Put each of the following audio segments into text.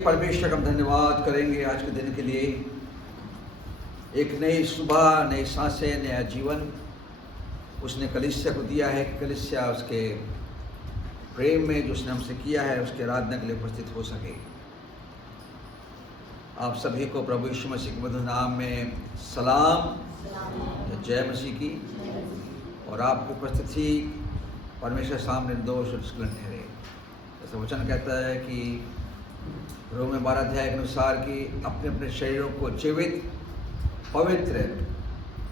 परमेश्वर का हम धन्यवाद करेंगे आज के दिन के लिए। एक नई सुबह, नई सांसें, नया जीवन उसने कलीसिया को दिया है कि कलीसिया उसके प्रेम में जो उसने हमसे किया है उसके आराधना के लिए उपस्थित हो सके। आप सभी को प्रभु यीशु मसीह के मधुर नाम में सलाम, जय मसीह की। और आपकी उपस्थिति परमेश्वर सामने निर्दोष और निष्कलंक ठहरे। जैसा वचन कहता है कि रोम 12 अध्याय के अनुसार कि अपने अपने शरीरों को जीवित, पवित्र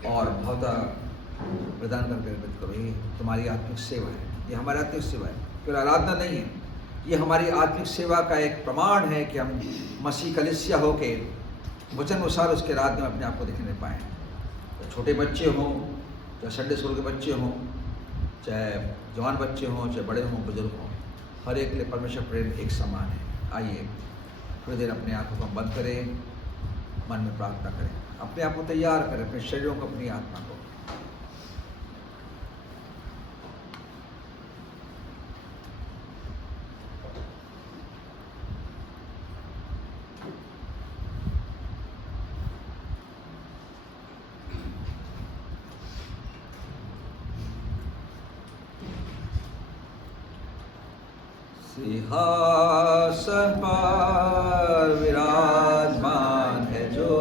और भवता प्रदान करके अर्पित करो। ये तुम्हारी आत्मिक सेवा है, ये हमारी आत्मिक सेवा है, केवल आराधना नहीं है। ये हमारी आत्मिक सेवा का एक प्रमाण है कि हम मसीह कलीसिया होके वचन अनुसार उसके आराधना में अपने आप को दिखने पाएँ। तो छोटे बच्चे हों, चाहे संडे स्कूल के बच्चे हों, चाहे जवान बच्चे हों, चाहे बड़े हों, बुजुर्ग हों, हर एक के लिए परमेश्वर प्रेम एक समान है। आइए थोड़ी देर अपने आंखों को बंद करें, मन में प्रार्थना करें, अपने आप को तैयार करें, अपने शरीरों को, अपनी आत्मा को। सिंहासन पर विराजमान है जो,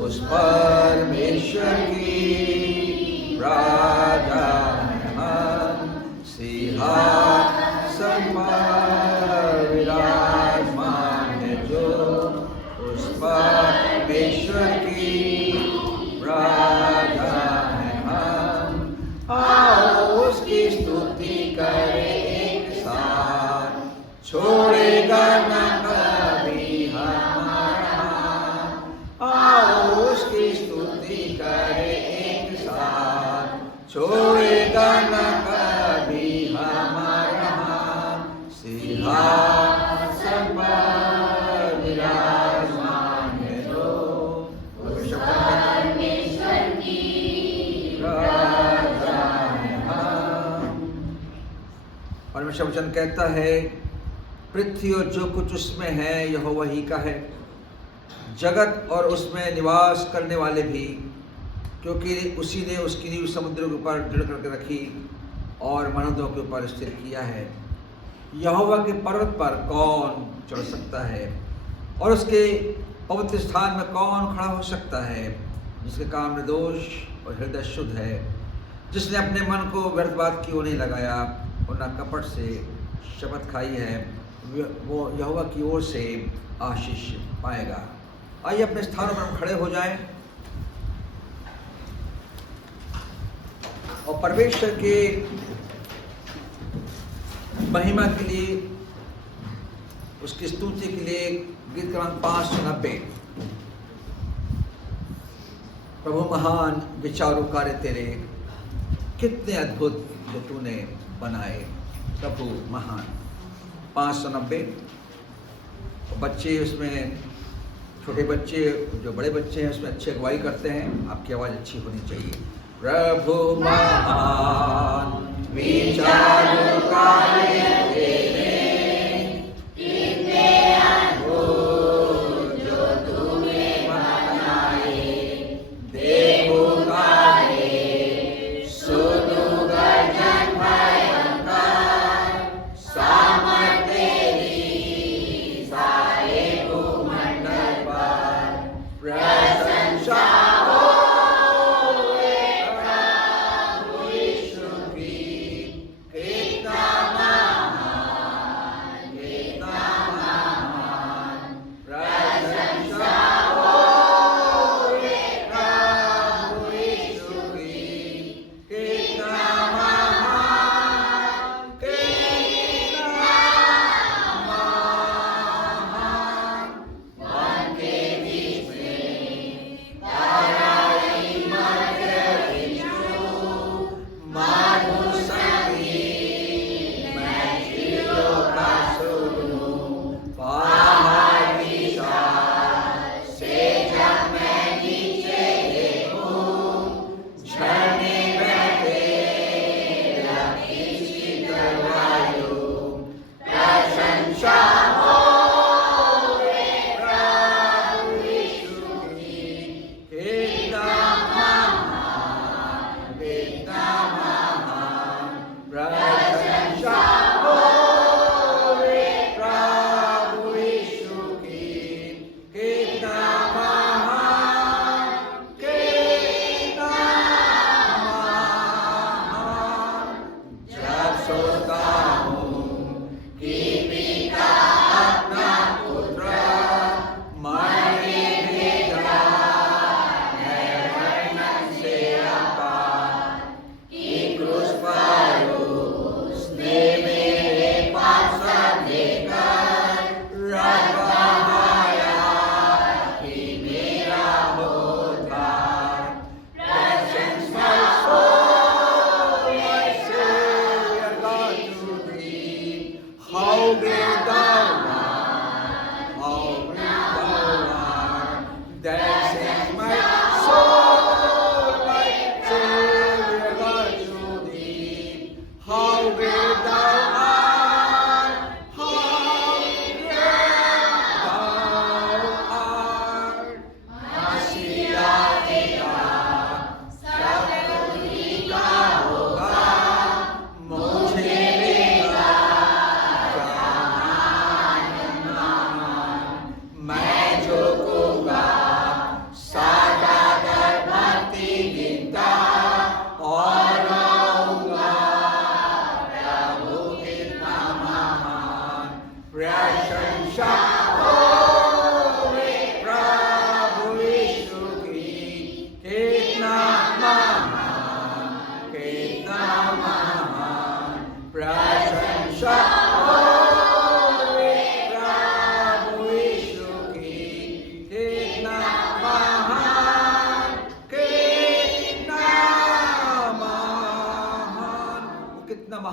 उस परमेश्वर की राजा है हम। सिंहासन पर विराजमान है जो, उस परमेश्वर की राजा है हम। आओ उसकी स्तुति करें, छोड़ेगा न कभी हमारा। आओ उसकी स्तुति करें एक साथ, छोड़ेगा न कभी हमारा। सिंहासन पर विराजमान है जो, परमेश्वर की राजा है हम। परमेश्वर वचन कहता है, पृथ्वी और जो कुछ उसमें है यहोवा ही का है, जगत और उसमें निवास करने वाले भी, क्योंकि उसी ने उसकी नींव समुद्र के ऊपर दृढ़ करके रखी और मनुष्यों के ऊपर स्थिर किया है। यहोवा के पर्वत पर कौन चढ़ सकता है और उसके पवित्र स्थान में कौन खड़ा हो सकता है? जिसके काम निर्दोष और हृदय शुद्ध है, जिसने अपने मन को व्यर्थ बात की ओर नहीं लगाया और न कपट से शपथ खाई है, वो यहोवा की ओर से आशीष पाएगा। आइए अपने स्थानों पर हम खड़े हो जाएं और परमेश्वर के महिमा के लिए, उसकी स्तुति के लिए गीत क्रमांक 590, प्रभु महान विचारों कार्य तेरे, कितने अद्भुत जो तूने बनाए, प्रभु महान। 590। बच्चे उसमें, छोटे बच्चे जो बड़े बच्चे हैं उसमें अच्छी अगुवाई करते हैं। आपकी आवाज़ अच्छी होनी चाहिए। प्रभु महान विचारों कार्य तेरे, कितने अद्भुत जो तूने बनाए। देखो कार्य, सुनो गर्जन भयंकर, सामर्थ तेरी सारे भूमंडल पर प्रशंसा होए प्रभु यीशु की, कितना महान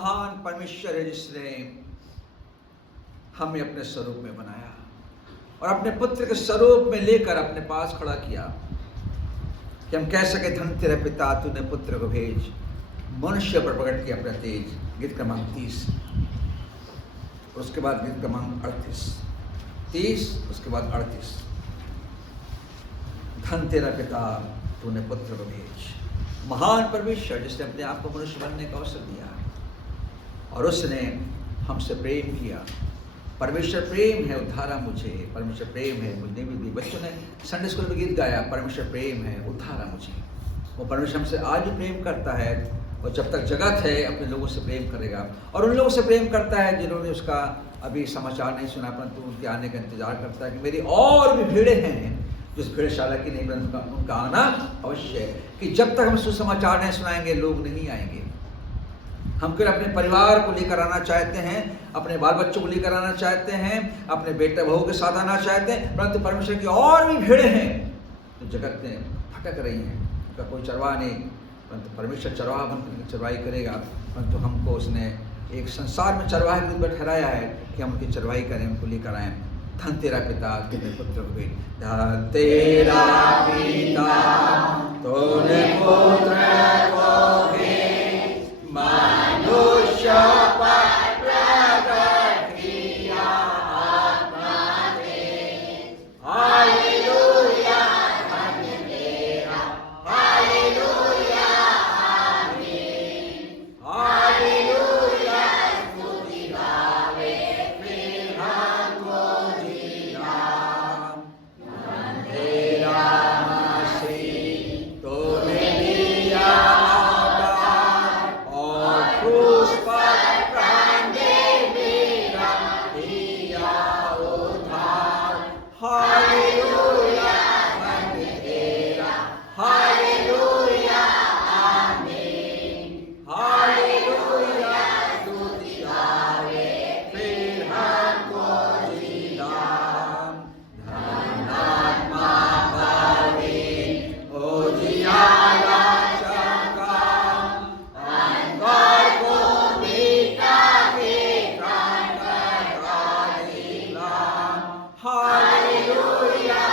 महान परमेश्वर है जिसने हमें अपने स्वरूप में बनाया और अपने पुत्र के स्वरूप में लेकर अपने पास खड़ा किया कि हम कह सके धन तेरे पिता तूने पुत्र को भेज, मनुष्य पर प्रकट किया अपना तेज। गीत क्रमांक 30। उसके बाद गीत क्रमांक 30, उसके बाद 38। धन तेरा पिता तूने पुत्र को भेज। महान परमेश्वर जिसने अपने आप को मनुष्य बनने का अवसर दिया और उसने हमसे प्रेम किया। परमेश्वर प्रेम है उद्धारा मुझे, परमेश्वर प्रेम है मुझे भी दी। बच्चों ने संडे स्कूल में गीत गाया, परमेश्वर प्रेम है उद्धारा मुझे। वो परमेश्वर हमसे आज भी प्रेम करता है और जब तक जगत है अपने लोगों से प्रेम करेगा और उन लोगों से प्रेम करता है जिन्होंने उसका अभी समाचार नहीं सुना, परंतु उनके आने का इंतजार करता है कि मेरी और भी भीड़ें हैं जिस भेड़शाला की नहीं, परंतु उनका आना अवश्य है। कि जब तक हम सुसमाचार नहीं सुनाएंगे लोग नहीं आएंगे। हम फिर अपने परिवार को लेकर आना चाहते हैं, अपने बाल बच्चों को लेकर आना चाहते हैं, अपने बेटे बहू के साथ आना चाहते हैं, परंतु परमेश्वर की और भी भीड़ें हैं जो जगत में भटक रही हैं, उनका कोई चरवाहा नहीं, परंतु परमेश्वर चरवाहा बनकर चरवाही करेगा। परंतु हमको उसने एक संसार में चरवाहे के रूप में ठहराया है कि हम उनकी चरवाही करें, उनको लेकर आएँ। धन तेरा पिता तूने पुत्र को भेज। धन तेरा पिता तूने पुत्र को भेज, मनुष्य पर प्रकट किया अपना तेज। हालेलुया धन तेरा, हालेलुया आमीन, हालेलुया स्तुति गावे फिर हमको जीना। धन तेरा मसीह तूने लिया अवतार और क्रूस पर प्राण दे मेरा किया उद्धार। हालेलुया धन तेरा, हालेलुया आमीन, हालेलुया स्तुति गावे फिर हमको जीना। धनात्मा पावे उजियारा चमका, अंगार को मिटा के प्राण का दिला। हालेलुया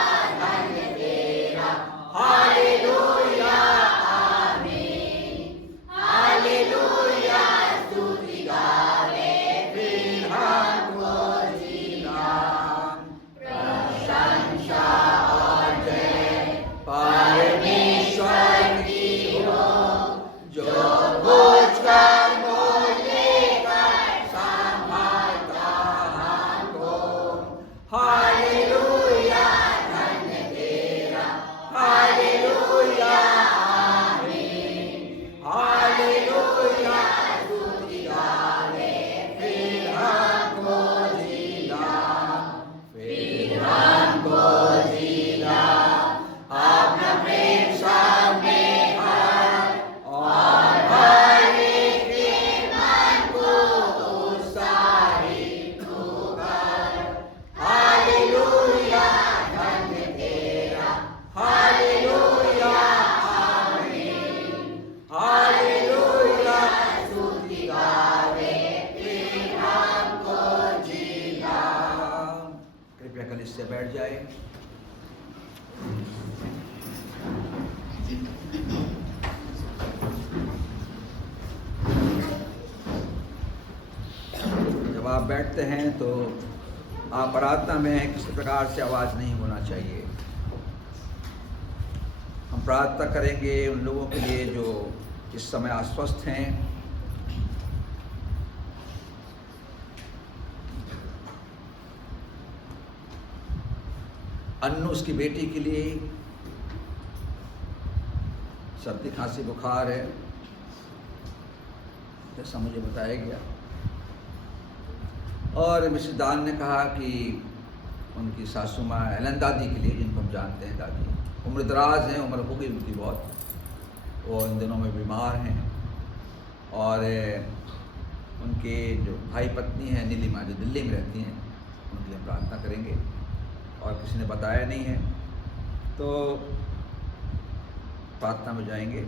धन तेरा, हालेलुया आमीन, हालेलुया स्तुति गावे फिर हमको जीना। प्रशंसा और जय परमेश्वर की हो, जो बुझकर मोल लेकर संभालता हमको। हालेलुया धन तेरा, हालेलुया आमीन, हालेलुया स्तुति गावे फिर हमको जीना, फिर हमको जीना। अपना प्रेम सब में भर और हर एक के मन को उत्साहित तू कर। हालेलुया धन तेरा, हालेलुया आमीन, हालेलुया स्तुति गावे फिर हमको जीना। कृपया कलिस से बैठ जाए। जब आप बैठते हैं तो आप प्रार्थना में किसी प्रकार से आवाज़ नहीं होना चाहिए। हम प्रार्थना करेंगे उन लोगों के लिए जो इस समय अस्वस्थ हैं, अन्नू उसकी बेटी के लिए सर्दी खांसी बुखार है जैसा मुझे बताया गया। और मिसेस दान ने कहा कि उनकी सासू माँ एलन दादी के लिए, जिनको हम जानते हैं दादी, उम्र दराज हैं, उम्र हो गई उनकी बहुत, वो इन दिनों में बीमार हैं। और उनके जो भाई पत्नी हैं नीलिमा, जो दिल्ली में रहती हैं, उनके लिए प्रार्थना करेंगे। और किसी ने बताया नहीं है तो प्रार्थना में जाएंगे।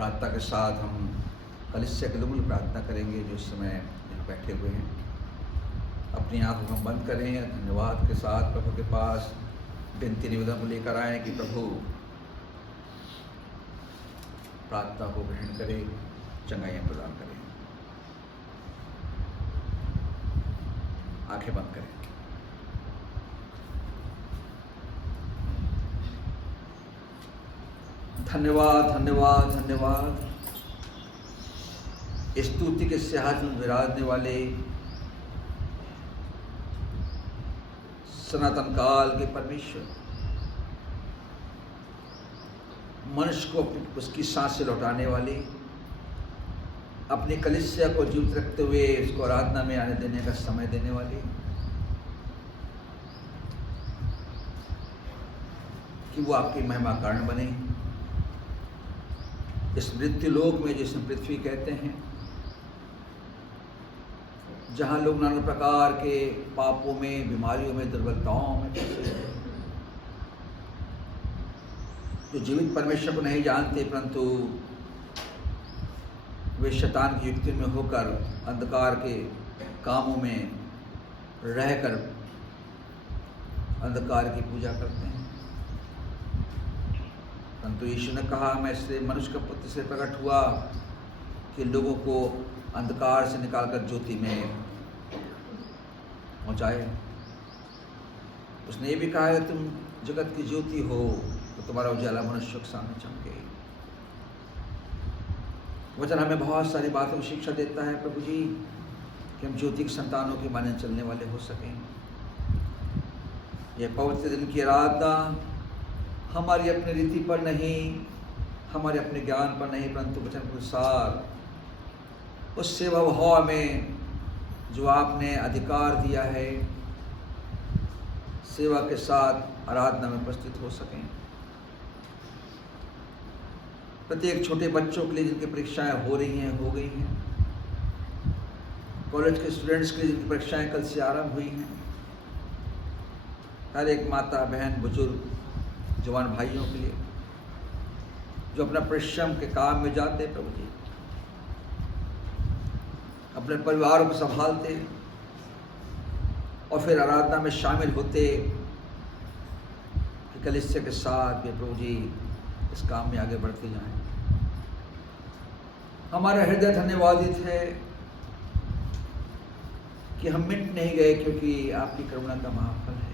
प्रार्थना के साथ हम कलीसिया के लोगों की प्रार्थना करेंगे जो इस समय यहाँ बैठे हुए हैं। अपनी आँखों को हम बंद करें, धन्यवाद के साथ प्रभु के पास विनती निवेदन को लेकर आए कि प्रभु प्रार्थना को ग्रहण करें, चंगाइयाँ प्रदान करें। आंखें बंद करें। धन्यवाद धन्यवाद धन्यवाद। स्तुति के सिंहासन में विराजने वाले सनातन काल के परमेश्वर, मनुष्य को उसकी सांसें लौटाने वाले, अपनी कलीसिया को जीवित रखते हुए उसको आराधना में आने देने का समय देने वाले, कि वो आपकी महिमा कारण बने इस मृत्यु लोक में जिसे पृथ्वी कहते हैं, जहाँ लोग नाना प्रकार के पापों में, बीमारियों में, दुर्बलताओं में फंसे, जो जीवित परमेश्वर को नहीं जानते परंतु वे शैतान की युक्ति में होकर अंधकार के कामों में रहकर अंधकार की पूजा करते हैं। परंतु यीशु ने कहा, मैं इसलिए मनुष्य का पुत्र से प्रकट हुआ कि लोगों को अंधकार से निकालकर ज्योति में पहुंचाए। उसने ये भी कहा है, तुम जगत की ज्योति हो तो तुम्हारा उजाला मनुष्य के सामने चमके। वचन हमें बहुत सारी बातों की शिक्षा देता है प्रभु जी, कि हम ज्योति की संतानों के माने चलने वाले हो सकें। यह पवित्र दिन की आराधना हमारी अपनी रीति पर नहीं, हमारे अपने ज्ञान पर नहीं, परंतु वचन के अनुसार उस सेवा भाव में जो आपने अधिकार दिया है, सेवा के साथ आराधना में उपस्थित हो सकें। प्रत्येक छोटे बच्चों के लिए जिनकी परीक्षाएं हो रही हैं, हो गई हैं, कॉलेज के स्टूडेंट्स के लिए जिनकी परीक्षाएं कल से आरंभ हुई हैं, हर एक माता बहन बुजुर्ग जवान भाइयों के लिए जो अपना परिश्रम के काम में जाते, प्रभु जी अपने परिवारों को संभालते और फिर आराधना में शामिल होते, कि कलीसिया के साथ वे प्रभु जी इस काम में आगे बढ़ते जाएं। हमारा हृदय धन्यवादित है कि हम मिट नहीं गए, क्योंकि आपकी करुणा का महाफल है।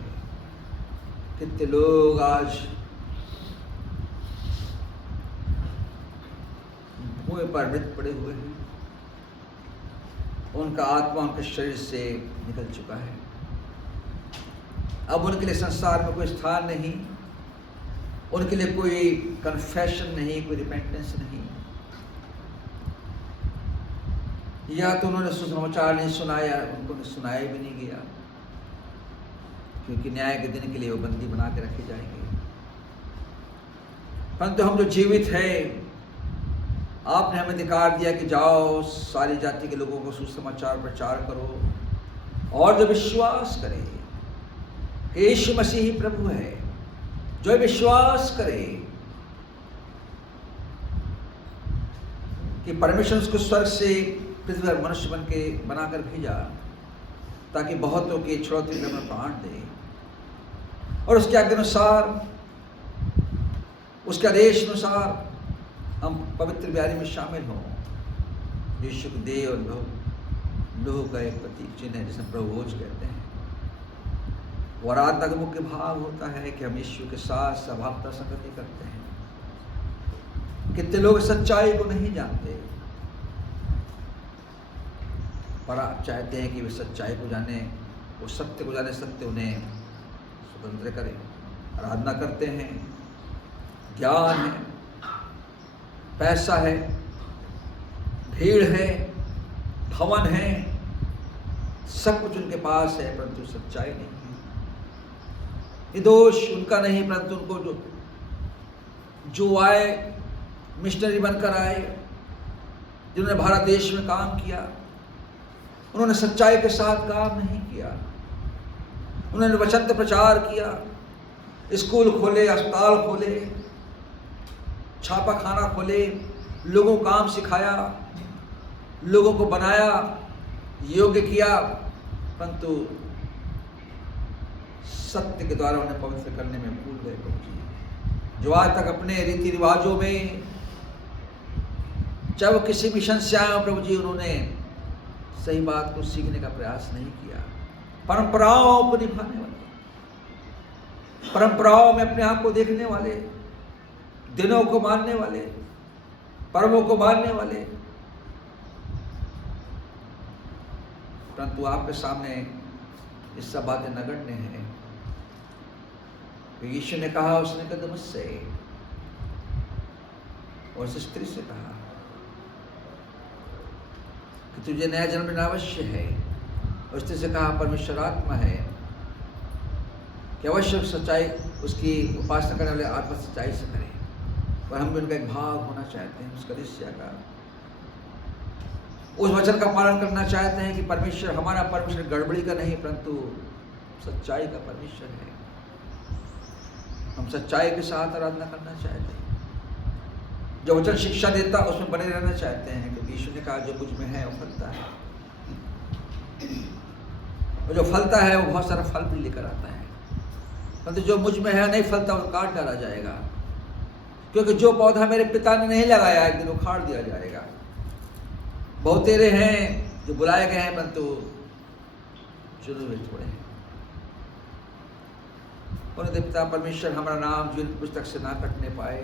कितने लोग आज भूमि पर मृत पड़े हुए हैं, उनका आत्मा उनके शरीर से निकल चुका है। अब उनके लिए संसार में कोई स्थान नहीं, उनके लिए कोई कन्फेशन नहीं, कोई रिपेंटेंस नहीं। या तो उन्होंने सुसमाचार नहीं सुनाया, उनको सुनाया भी नहीं गया, क्योंकि न्याय के दिन के लिए वो बंदी बना के रखे जाएंगे। परंतु हम जो जीवित हैं, आपने हमें अधिकार दिया कि जाओ सारी जाति के लोगों को सुसमाचार प्रचार करो, और जो विश्वास करे कि यीशु मसीह ही प्रभु है, जो विश्वास करे कि परमेश्वर उसको स्वर्ग से पृथ्वी पर मनुष्य बन के बनाकर भेजा ताकि बहुतों की छुड़ौती में प्राण दे, और उसके आज्ञा अनुसार, उसके आदेश अनुसार हम पवित्र ब्यारी में शामिल हों। यीशु को देह और लोह का एक प्रतीक चिन्ह है, जिसे प्रभुभोज कहते हैं। वो आराधना का मुख्य भाव होता है कि हम यीशु के साथ स्वभावता संगति करते हैं। कितने लोग सच्चाई को नहीं जानते, पर आप चाहते हैं कि वे सच्चाई को जाने, वो सत्य को जाने, सत्य उन्हें स्वतंत्र करें। आराधना करते हैं, ज्ञान है, पैसा है, भीड़ है, भवन है, सब कुछ उनके पास है, परंतु सच्चाई नहीं है। ये दोष उनका नहीं, परंतु उनको जो आए, मिशनरी बनकर आए, जिन्होंने भारत देश में काम किया, उन्होंने सच्चाई के साथ काम नहीं किया। उन्होंने वचन प्रचार किया, स्कूल खोले, अस्पताल खोले, छापा खाना खोले, लोगों को काम सिखाया, लोगों को बनाया, योग्य किया, परंतु सत्य के द्वारा उन्हें पवित्र करने में भूल गए प्रभु जी। जो आज तक अपने रीति रिवाजों में, चाहे वो किसी भी संस्याएं हो प्रभु जी, उन्होंने सही बात को सीखने का प्रयास नहीं किया। परंपराओं को निभाने वाले, परंपराओं में अपने आप को देखने वाले, दिनों को मानने वाले, पर्वों को मानने वाले, परंतु आपके सामने ये सब बातें नगण्य हैं। तो यीशु ने कहा, उसने कदम मुझसे और उस स्त्री से कहा कि तुझे नया जन्म लेना अवश्य है। और स्त्री से कहा, परमेश्वर आत्मा है कि अवश्य सच्चाई उसकी उपासना करने वाले आत्मा सच्चाई से करें, पर हम भी उनका एक भाग होना चाहते हैं, उस कलीसिया का, उस वचन का पालन करना चाहते हैं कि परमेश्वर, हमारा परमेश्वर गड़बड़ी का नहीं परंतु सच्चाई का परमेश्वर है। हम सच्चाई के साथ आराधना करना चाहते हैं, जो वचन शिक्षा देता उसमें बने रहना चाहते हैं, क्योंकि यीशु ने कहा जो मुझ में है वो फलता है, और जो फलता है वो बहुत सारा फल भी लेकर आता है, परंतु जो मुझ में है नहीं फलता वो काट डाला जाएगा, क्योंकि जो पौधा मेरे पिता ने नहीं लगाया एक दिन उखाड़ दिया जाएगा। बहुत तेरे हैं जो बुलाए गए हैं परंतु चुने हुए थोड़े हैं। उन्हें पिता परमेश्वर हमारा नाम जीवन की पुस्तक से ना कटने पाए।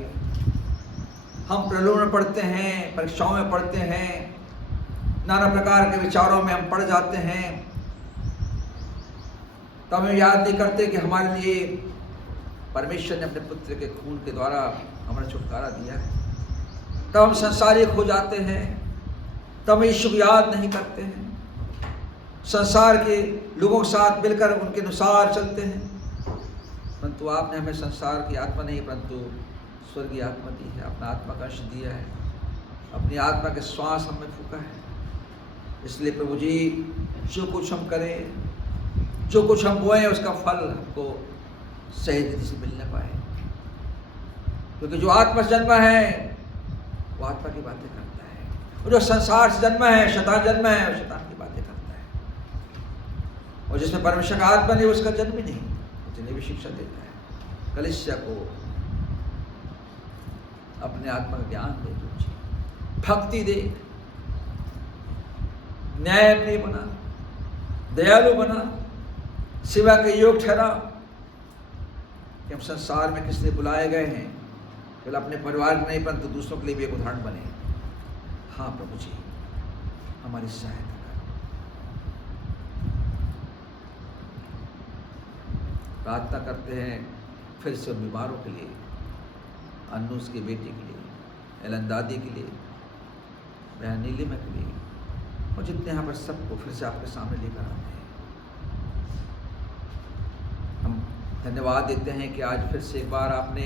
हम प्रलोभन पढ़ते हैं, परीक्षाओं में पढ़ते हैं, नाना प्रकार के विचारों में हम पड़ जाते हैं, तो हमें याद नहीं करते कि हमारे लिए परमेश्वर ने अपने पुत्र के खून के द्वारा हमारा छुटकारा दिया है। तब हम संसारिक हो जाते हैं, तब हम यीशु को याद नहीं करते हैं, संसार के लोगों के साथ मिलकर उनके अनुसार चलते हैं, परंतु आपने हमें संसार की आत्मा नहीं परंतु स्वर्गीय आत्मा दी है, अपना आत्मा का अंश दिया है, अपनी आत्मा के श्वास हमें फूका है। इसलिए प्रभु जी, जो कुछ हम करें, जो कुछ हम बोएं, उसका फल हमको सही रीति से मिलने पाए, क्योंकि जो आत्मा से जन्मा है वो आत्मा की बातें करता है, और जो संसार से जन्मा है, शैतान जन्मा है, वो शैतान की बातें करता है, और जिसमें परमेश्वर का आत्मा नहीं उसका जन्म ही नहीं, जिन्हें भी शिक्षा देता है। कलीसिया को अपने आत्मा का ज्ञान दे, भक्ति दे, न्यायप्रिय बना, दयालु बना, सेवा के योग ठहरा, कि हम संसार में किस लिए बुलाए गए हैं, केवल अपने परिवार में नहीं परंतु दूसरों के लिए भी एक उदाहरण बने। हाँ प्रभु जी, हमारी सहायता कर। प्रार्थना करते हैं फिर से बीमारों के लिए, अन्नूस की बेटी के लिए, एलन दादी के लिए, बहन नीलिमा के लिए, और जितने यहाँ पर सबको फिर से आपके सामने लेकर आते हैं। हम धन्यवाद देते हैं कि आज फिर से एक बार आपने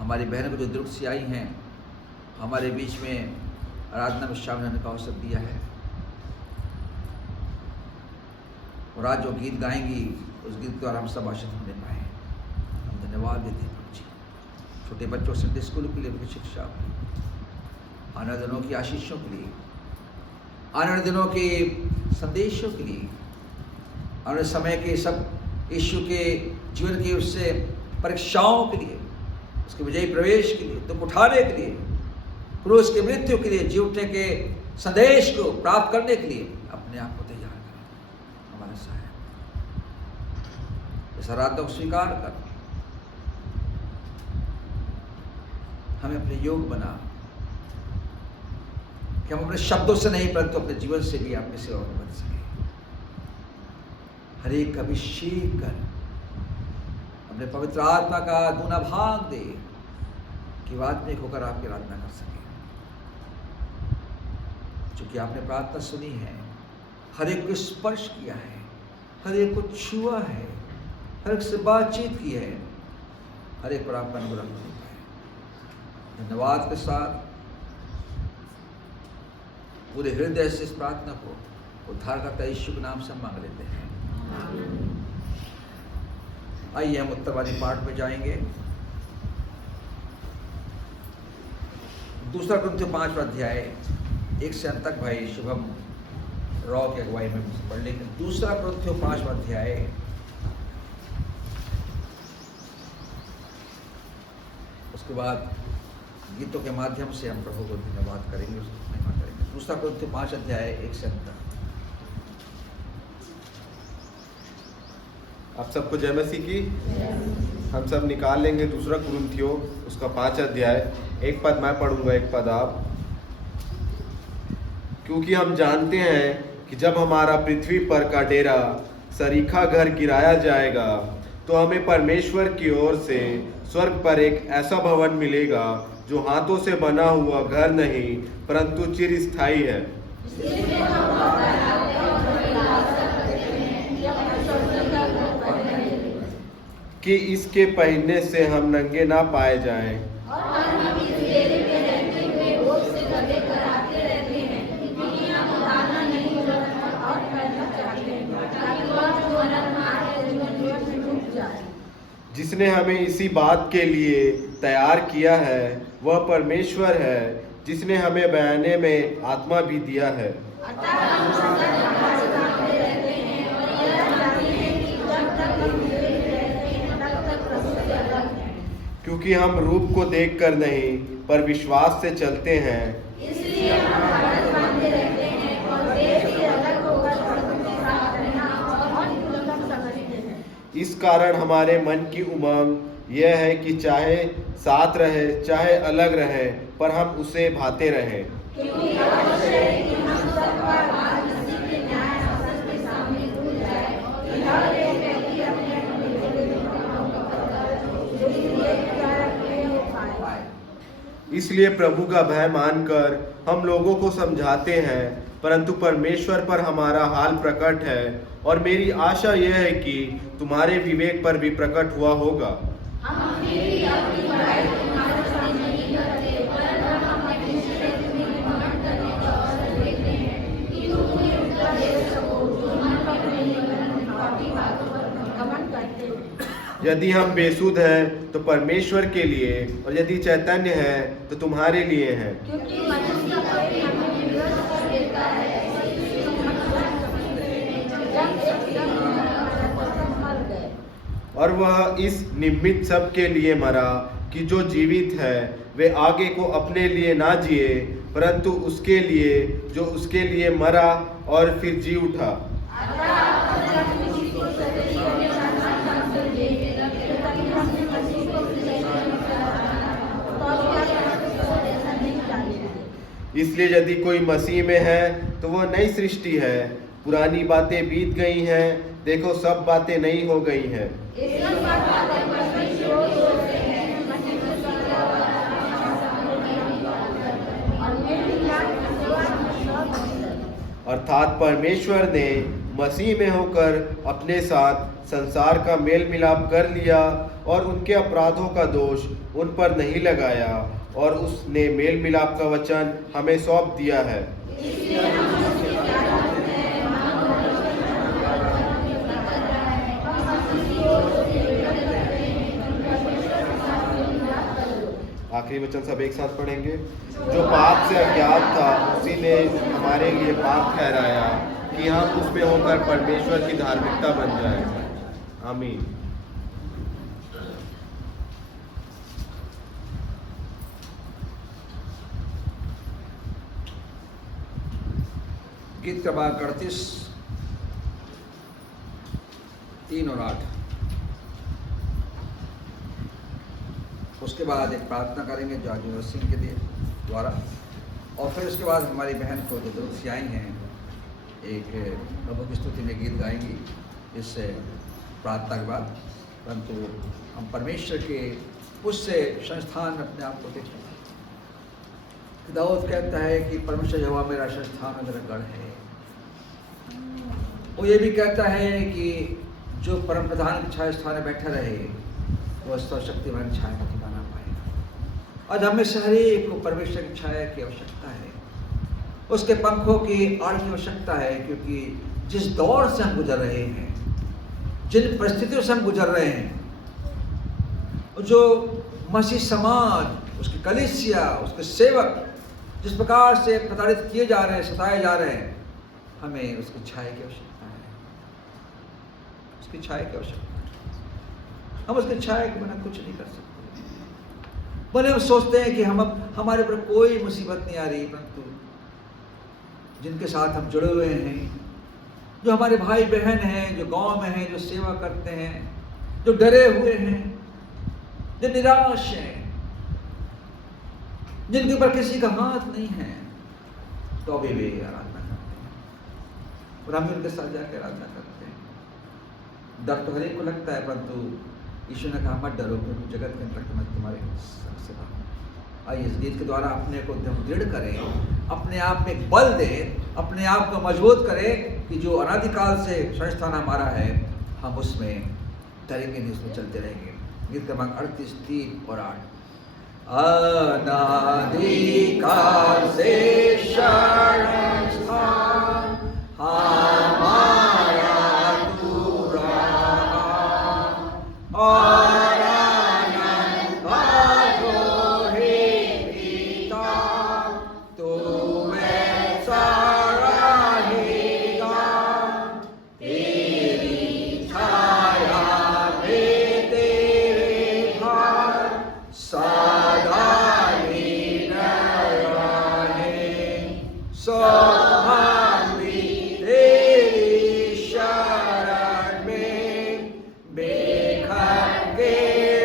हमारी बहनों को जो दुर्ग से आई हैं हमारे बीच में आराधना में शामिल होने का अवसर दिया है, और आज जो गीत गाएंगी उस गीत द्वारा हम सब आशीष होने पाए। हम धन्यवाद देते हैं प्रभु जी, छोटे बच्चों संडे स्कूल के लिए, उनकी शिक्षा, आने वाले दिनों की आशीषों के लिए, आने वाले दिनों के संदेशों के लिए, आने वाले समय के सब यीशु के जीवन की उससे परीक्षाओं के लिए, उसके विजयी प्रवेश के लिए, दुख उठाने के लिए, क्रूस की मृत्यु के लिए, जी उठने के संदेश को प्राप्त करने के लिए अपने आप को तैयार करें। हमारा सहायक इस आराधना को स्वीकार कर हमें अपने योग बना, कि हम अपने शब्दों से नहीं परंतु अपने जीवन से भी आपकी सेवा में बन सके। हर एक अभिषेक कर, अपने पवित्र आत्मा का दूना भाग दे कि वो आत्मिक होकर आपकी आराधना कर सके। चूंकि आपने प्रार्थना सुनी है, हर एक को स्पर्श किया है, हर एक को छुआ है, हर एक से बातचीत की है, हर एक पर आपका अनुग्रह नहीं पाए। धन्यवाद के साथ पूरे हृदय से इस प्रार्थना को उद्धारकर्ता यीशु के नाम से मांग लेते हैं। आइए हम उत्तरवादी पाठ में जाएंगे। दूसरा कुरिन्थियों 5वां अध्याय 1 से अंत तक भाई शुभम रॉ की अगुवाई में पढ़ लेंगे। दूसरा कुरिन्थियों 5वां अध्याय उसके बाद गीतों के माध्यम से हम प्रभु को धन्यवाद करेंगे, उसकी महिमा करेंगे। दूसरा कुरिन्थियों 5 अध्याय 1 से अंत तक। आप सबको जय मसीह की। हम सब निकाल लेंगे दूसरा कुरिन्थियों उसका 5 अध्याय, एक पद मैं पढ़ूंगा, एक पद आप। क्योंकि हम जानते हैं कि जब हमारा पृथ्वी पर का डेरा सरीखा घर गिराया जाएगा तो हमें परमेश्वर की ओर से स्वर्ग पर एक ऐसा भवन मिलेगा जो हाथों से बना हुआ घर नहीं परंतु चिरस्थायी है। कि इसके पहनने से हम नंगे ना पाए जाएं। जिसने हमें इसी बात के लिए तैयार किया है वह परमेश्वर है, जिसने हमें बयाने में आत्मा भी दिया है। क्योंकि हम रूप को देखकर नहीं पर विश्वास से चलते हैं, इसलिए हम आदत बांधे रहते हैं और देह से अलग होकर प्रभु के साथ रहना और उल्लंघन समझते हैं। इस कारण हमारे मन की उमंग यह है कि चाहे साथ रहे चाहे अलग रहे पर हम उसे भाते रहें। क्योंकि अवश्य है कि हम सब का बात मसीह के न्याय आसन के सामने खुल जाए कि हर एक व्यक्ति अपने इसलिए प्रभु का भय मानकर हम लोगों को समझाते हैं, परंतु परमेश्वर पर हमारा हाल प्रकट है और मेरी आशा यह है कि तुम्हारे विवेक पर भी प्रकट हुआ होगा। यदि हम बेसुध हैं तो परमेश्वर के लिए और यदि चैतन्य है तो तुम्हारे लिए है। क्योंकि मनुष्य कभी हमें विवश कर देता है और वह इस निमित्त सब के लिए मरा कि जो जीवित है वे आगे को अपने लिए ना जिए परंतु उसके लिए जो उसके लिए मरा और फिर जी उठा। इसलिए यदि कोई मसीह में है तो वह नई सृष्टि है, पुरानी बातें बीत गई हैं, देखो सब बातें नई हो गई हैं। अर्थात परमेश्वर ने मसीह में होकर अपने साथ संसार का मेल मिलाप कर लिया और उनके अपराधों का दोष उन पर नहीं लगाया और उसने मेल मिलाप का वचन हमें सौंप दिया है। आखिरी वचन सब एक साथ पढ़ेंगे। जो पाप से अज्ञात था उसी ने हमारे लिए पाप ठहराया कि हम उसमें होकर परमेश्वर की धार्मिकता बन जाए। आमीन। गीत क्रमांक 38 3 और 8। उसके बाद एक प्रार्थना करेंगे जॉर्ज सिंह के द्वारा और फिर उसके बाद हमारी बहन को जो दोस्त आई हैं एक प्रभु की स्तुति में गीत गाएंगी इससे प्रार्थना के बाद। परंतु हम परमेश्वर के उससे संस्थान में अपने आप को देखें। दाऊद कहता है कि परमेश्वर यहोवा मेरा संस्थान और मेरा गढ़ है। वो ये भी कहता है कि जो परम प्रधान की छाया स्थान में बैठा रहे वो सर्वशक्तिमान छाया का ठिकाना पाएगा। आज हमें हर एक को परमेश्वर की छाया की आवश्यकता है, उसके पंखों की आड़ की आवश्यकता है, क्योंकि जिस दौर से हम गुजर रहे हैं, जिन परिस्थितियों से हम गुजर रहे हैं, जो मसीह समाज उसकी कलीसिया, उसके सेवक जिस प्रकार से प्रताड़ित किए जा रहे हैं, सताए जा रहे हैं, हमें उसकी छाया की आवश्यकता है, उसकी छाया की आवश्यकता है। हम उसकी छाया के बिना कुछ नहीं कर सकते। भले हम सोचते हैं कि हमारे ऊपर कोई मुसीबत नहीं आ रही, परंतु जिनके साथ हम जुड़े हुए हैं, जो हमारे भाई बहन हैं, जो गांव में हैं, जो सेवा करते हैं, जो डरे हुए हैं, जो निराश हैं, जिनके ऊपर किसी का हाथ नहीं है, तो अभी वे आराधना करते हैं और हम भी उनके साथ जाकर आराधना करते हैं। डर तो हर एक को लगता है, परंतु यीशु ने कहा मत डरो, क्योंकि जगत के अंत मैं तुम्हारे संग से हूं। आइए इस गीत के द्वारा अपने को दृढ़ करें, अपने आप में बल दें, अपने आप को मजबूत करें कि जो अनादिकाल से संस्थान हमारा है, हम उसमें डरेंगे नहीं, उसमें चलते रहेंगे। गीत क्रमांक 38, 3 और 8। अनादिकाल से शरण स्थान हमारा तू रहा, और आनंद बांधो हे पिता, तू ऐसा रहेगा, तेरी छाया में तेरे भार सदा सो हम भी तेरी शरण में बेखर के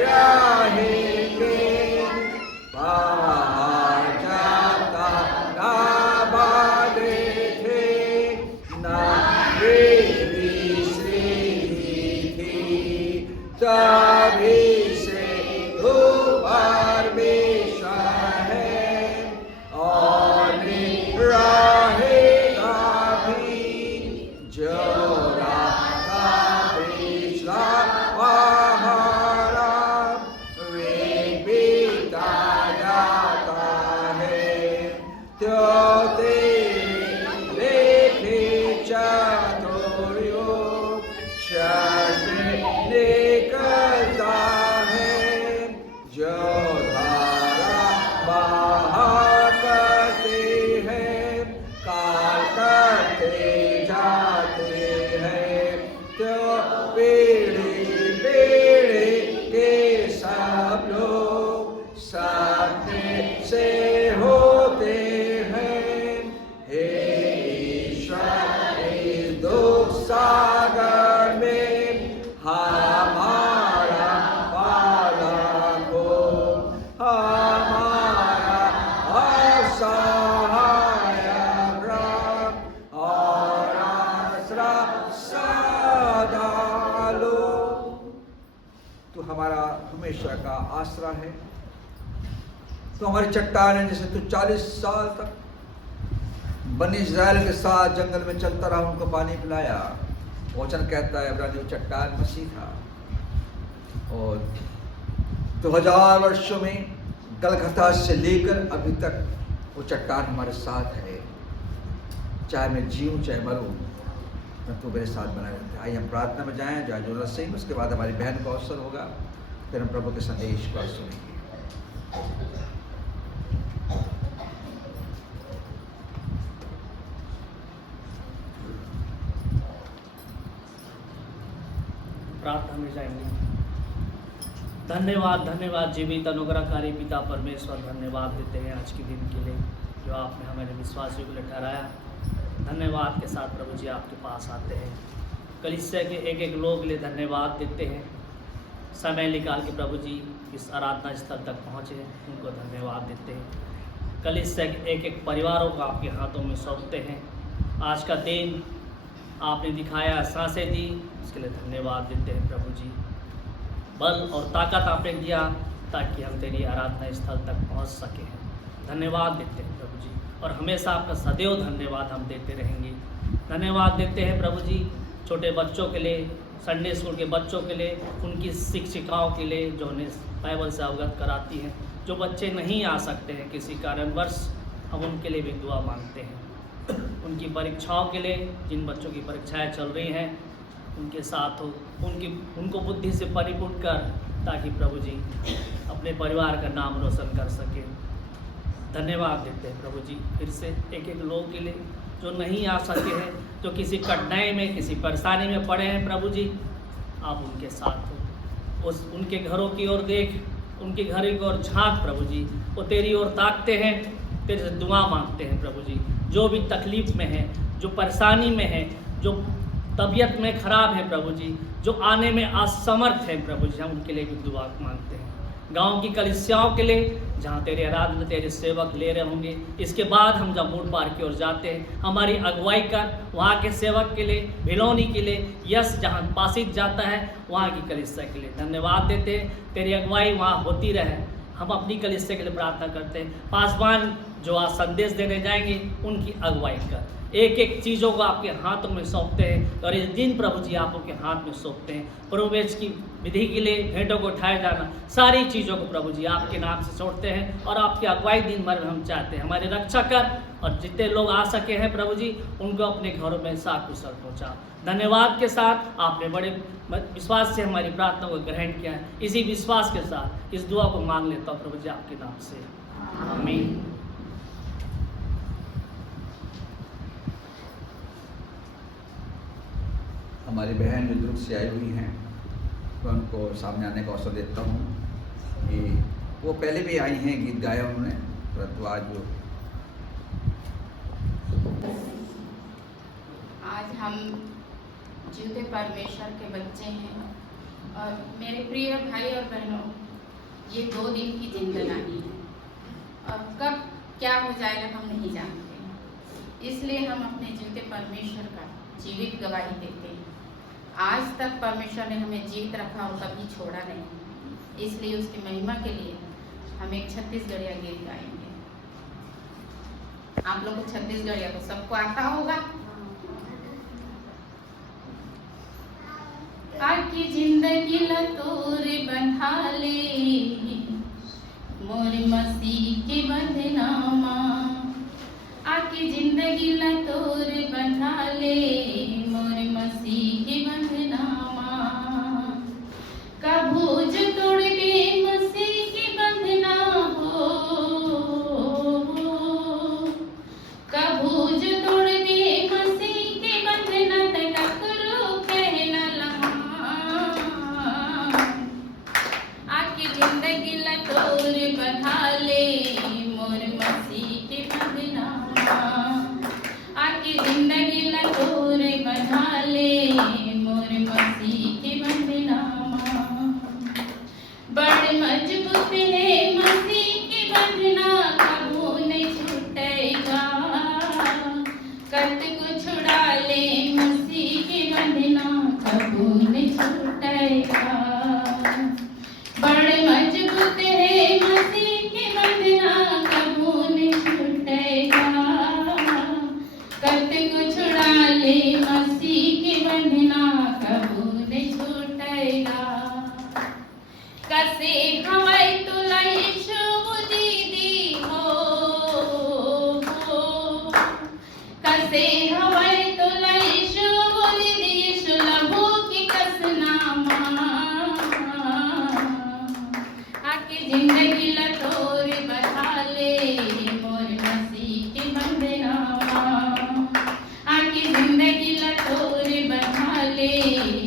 रहेंगे, बाहर जाता ना बाधे थे, ना मेरी श्री थी, तभी से तू परमेश्वर है और रहेगा भी, जो रास्ता पिछला पहाड़ा वे बीता जाता है, तो तेरे लेखे चातुर्यो शरण निकलता है, जो धारा बहा करते हैं, काल करते जाते हैं, तो पीढ़ी पीढ़ी के सब लोग सत्य से होते हैं। हे ईश्वर, इस दुख सागर में हमारा पालक हो, हमारा असहायक रब और आसरा सदा लो। तू हमारा हमेशा का आसरा है, तो हमारी चट्टान है, जैसे तू 40 साल तक बनी इज़राइल के साथ जंगल में चलता रहा, उनको पानी पिलाया। वचन कहता है इब्रानी वो चट्टान मसीह था, और 2000 वर्षों में गलगथा से लेकर अभी तक वो चट्टान हमारे साथ है। चाहे मैं जीऊँ चाहे मरूँ, मैं तो मेरे साथ बना रहता है। आइए हम प्रार्थना में जाएं, जय जोरा सिंह, उसके बाद हमारी बहन को अवसर होगा, फिर हम प्रभु के संदेश को सुनेंगे। प्रार्थना में जाएंगे। धन्यवाद धन्यवाद जीवित अनुग्रहकारी पिता परमेश्वर, धन्यवाद देते हैं आज के दिन के लिए जो आपने हमारे विश्वासियों के लिए ठहराया। धन्यवाद के साथ प्रभु जी आपके पास आते हैं, कलीसिया के एक एक लोग के लिए धन्यवाद देते हैं। समय निकाल के प्रभु जी इस आराधना स्थल तक पहुँचे, उनको धन्यवाद देते हैं। कलीसिया के एक एक परिवारों को आपके हाथों में सौंपते हैं। आज का दिन आपने दिखाया, सांसें दी, उसके लिए धन्यवाद देते हैं प्रभु जी। बल और ताकत आपने दिया ताकि हम तेरी आराधना स्थल तक पहुंच सके हैं। धन्यवाद देते हैं प्रभु जी, और हमेशा आपका सदैव धन्यवाद हम देते रहेंगे। धन्यवाद देते हैं प्रभु जी छोटे बच्चों के लिए, संडे स्कूल के बच्चों के लिए, उनकी शिक्षिकाओं के लिए जो उन्हें बाइबल से अवगत कराती हैं। जो बच्चे नहीं आ सकते हैं किसी कारणवश, हम उनके लिए भी दुआ मांगते हैं। उनकी परीक्षाओं के लिए, जिन बच्चों की परीक्षाएं चल रही हैं, उनके साथ हो, उनको बुद्धि से परिपूर्ण कर ताकि प्रभु जी अपने परिवार का नाम रोशन कर सके। धन्यवाद देते हैं प्रभु जी फिर से एक एक लोगों के लिए जो नहीं आ सके हैं, जो किसी कठिनाई में किसी परेशानी में पड़े हैं प्रभु जी, आप उनके साथ हो। उनके घरों की ओर देख, उनके घर की ओर झांक प्रभु जी। वो तेरी ओर ताकते हैं, तेरे से दुआ मांगते हैं प्रभु जी। जो भी तकलीफ में है, जो परेशानी में है, जो तबीयत में खराब है प्रभु जी, जो आने में असमर्थ है प्रभु जी, हम उनके लिए भी दुआ मांगते हैं। गांव की कलीसियाओं के लिए जहाँ तेरे आराधना तेरे सेवक ले रहे होंगे, इसके बाद हम जब मूड पार की ओर जाते हैं, हमारी अगुवाई कर वहाँ के सेवक के लिए, भिलौनी के लिए, यस जहाँ पासित जाता है वहाँ की कलीसिया के लिए धन्यवाद देते हैं। तेरी अगुवाई वहाँ होती रहे, हम अपनी कलीसिया के लिए प्रार्थना करते हैं। पासवान जो आज संदेश देने जाएंगे उनकी अगुवाई कर, एक एक चीज़ों को आपके हाथों में सौंपते हैं और इस दिन प्रभु जी आपको के हाथ में सौंपते हैं। प्रवेश की विधि के लिए भेंटों को उठाए जाना, सारी चीज़ों को प्रभु जी आपके नाम से सौंपते हैं और आपकी अगुवाई दिन भर में हम चाहते हैं। हमारी रक्षा कर और जितने लोग आ सके हैं प्रभु जी उनको अपने घरों में साकुशल पहुँचा। धन्यवाद के साथ आपने बड़े विश्वास से हमारी प्रार्थना को ग्रहण किया है। इसी विश्वास के साथ इस दुआ को मांग लेता हूँ प्रभु जी आपके नाम से, आमीन। हमारी बहन जो दुर्ग से आई हुई हैं, तो उनको सामने आने का अवसर देता हूँ कि वो पहले भी आई हैं, गीत गाया उन्होंने, परंतु आज हम जीवते परमेश्वर के बच्चे हैं और मेरे प्रिय भाई और बहनों, ये 2 दिन की जिंदगानी है और कब क्या हो जाएगा हम नहीं जानते। इसलिए हम अपने जीवते परमेश्वर का जीवित गवाही देते हैं। आज तक परमेश्वर ने हमें जीवित रखा और कभी छोड़ा नहीं, इसलिए उसकी महिमा के लिए हम एक छत्तीसगढ़िया गीत गाएंगे। आप लोग को छत्तीसगढ़िया तो सबको आता होगा। आकी जिंदगी लतोर बंधा ले मोर मसीह के बंधनामा, आकी जिंदगी लतोर बंधा ले मोर मसीह के बंधनामा, कबूज तोड़ दे मसीह के बंधना हो, कबूज तोड़ दे मसीह के बंधना टकरो कहना लहा, आकी जिंदगी लतोर बंधा ले मोर मसीह के बंधनामा, आकी जिंदगी लतोर बंधा ले मोर मसीह के बंधनामा, बड़ मजबूत है मसीह के बंधना कबू नहीं छूटेगा, कत को छुड़ा ले मसीह के बंधना कबू नहीं छूटेगा, बड़ मजबूत है मसीह के बंधना कबू नहीं छूटेगा, कत को छुड़ा ले मसीह के बंधना कबू नहीं छूटेगा। कसे हवाई तुला यीशु दीदी हो, कसे हवाई तुला यीशु दीदी यीशु लहू की कसनामा, आके जिंदगी लतोर बधा ले मोर मसीह के बंधनामा, आके जिंदगी लतोर बधा ले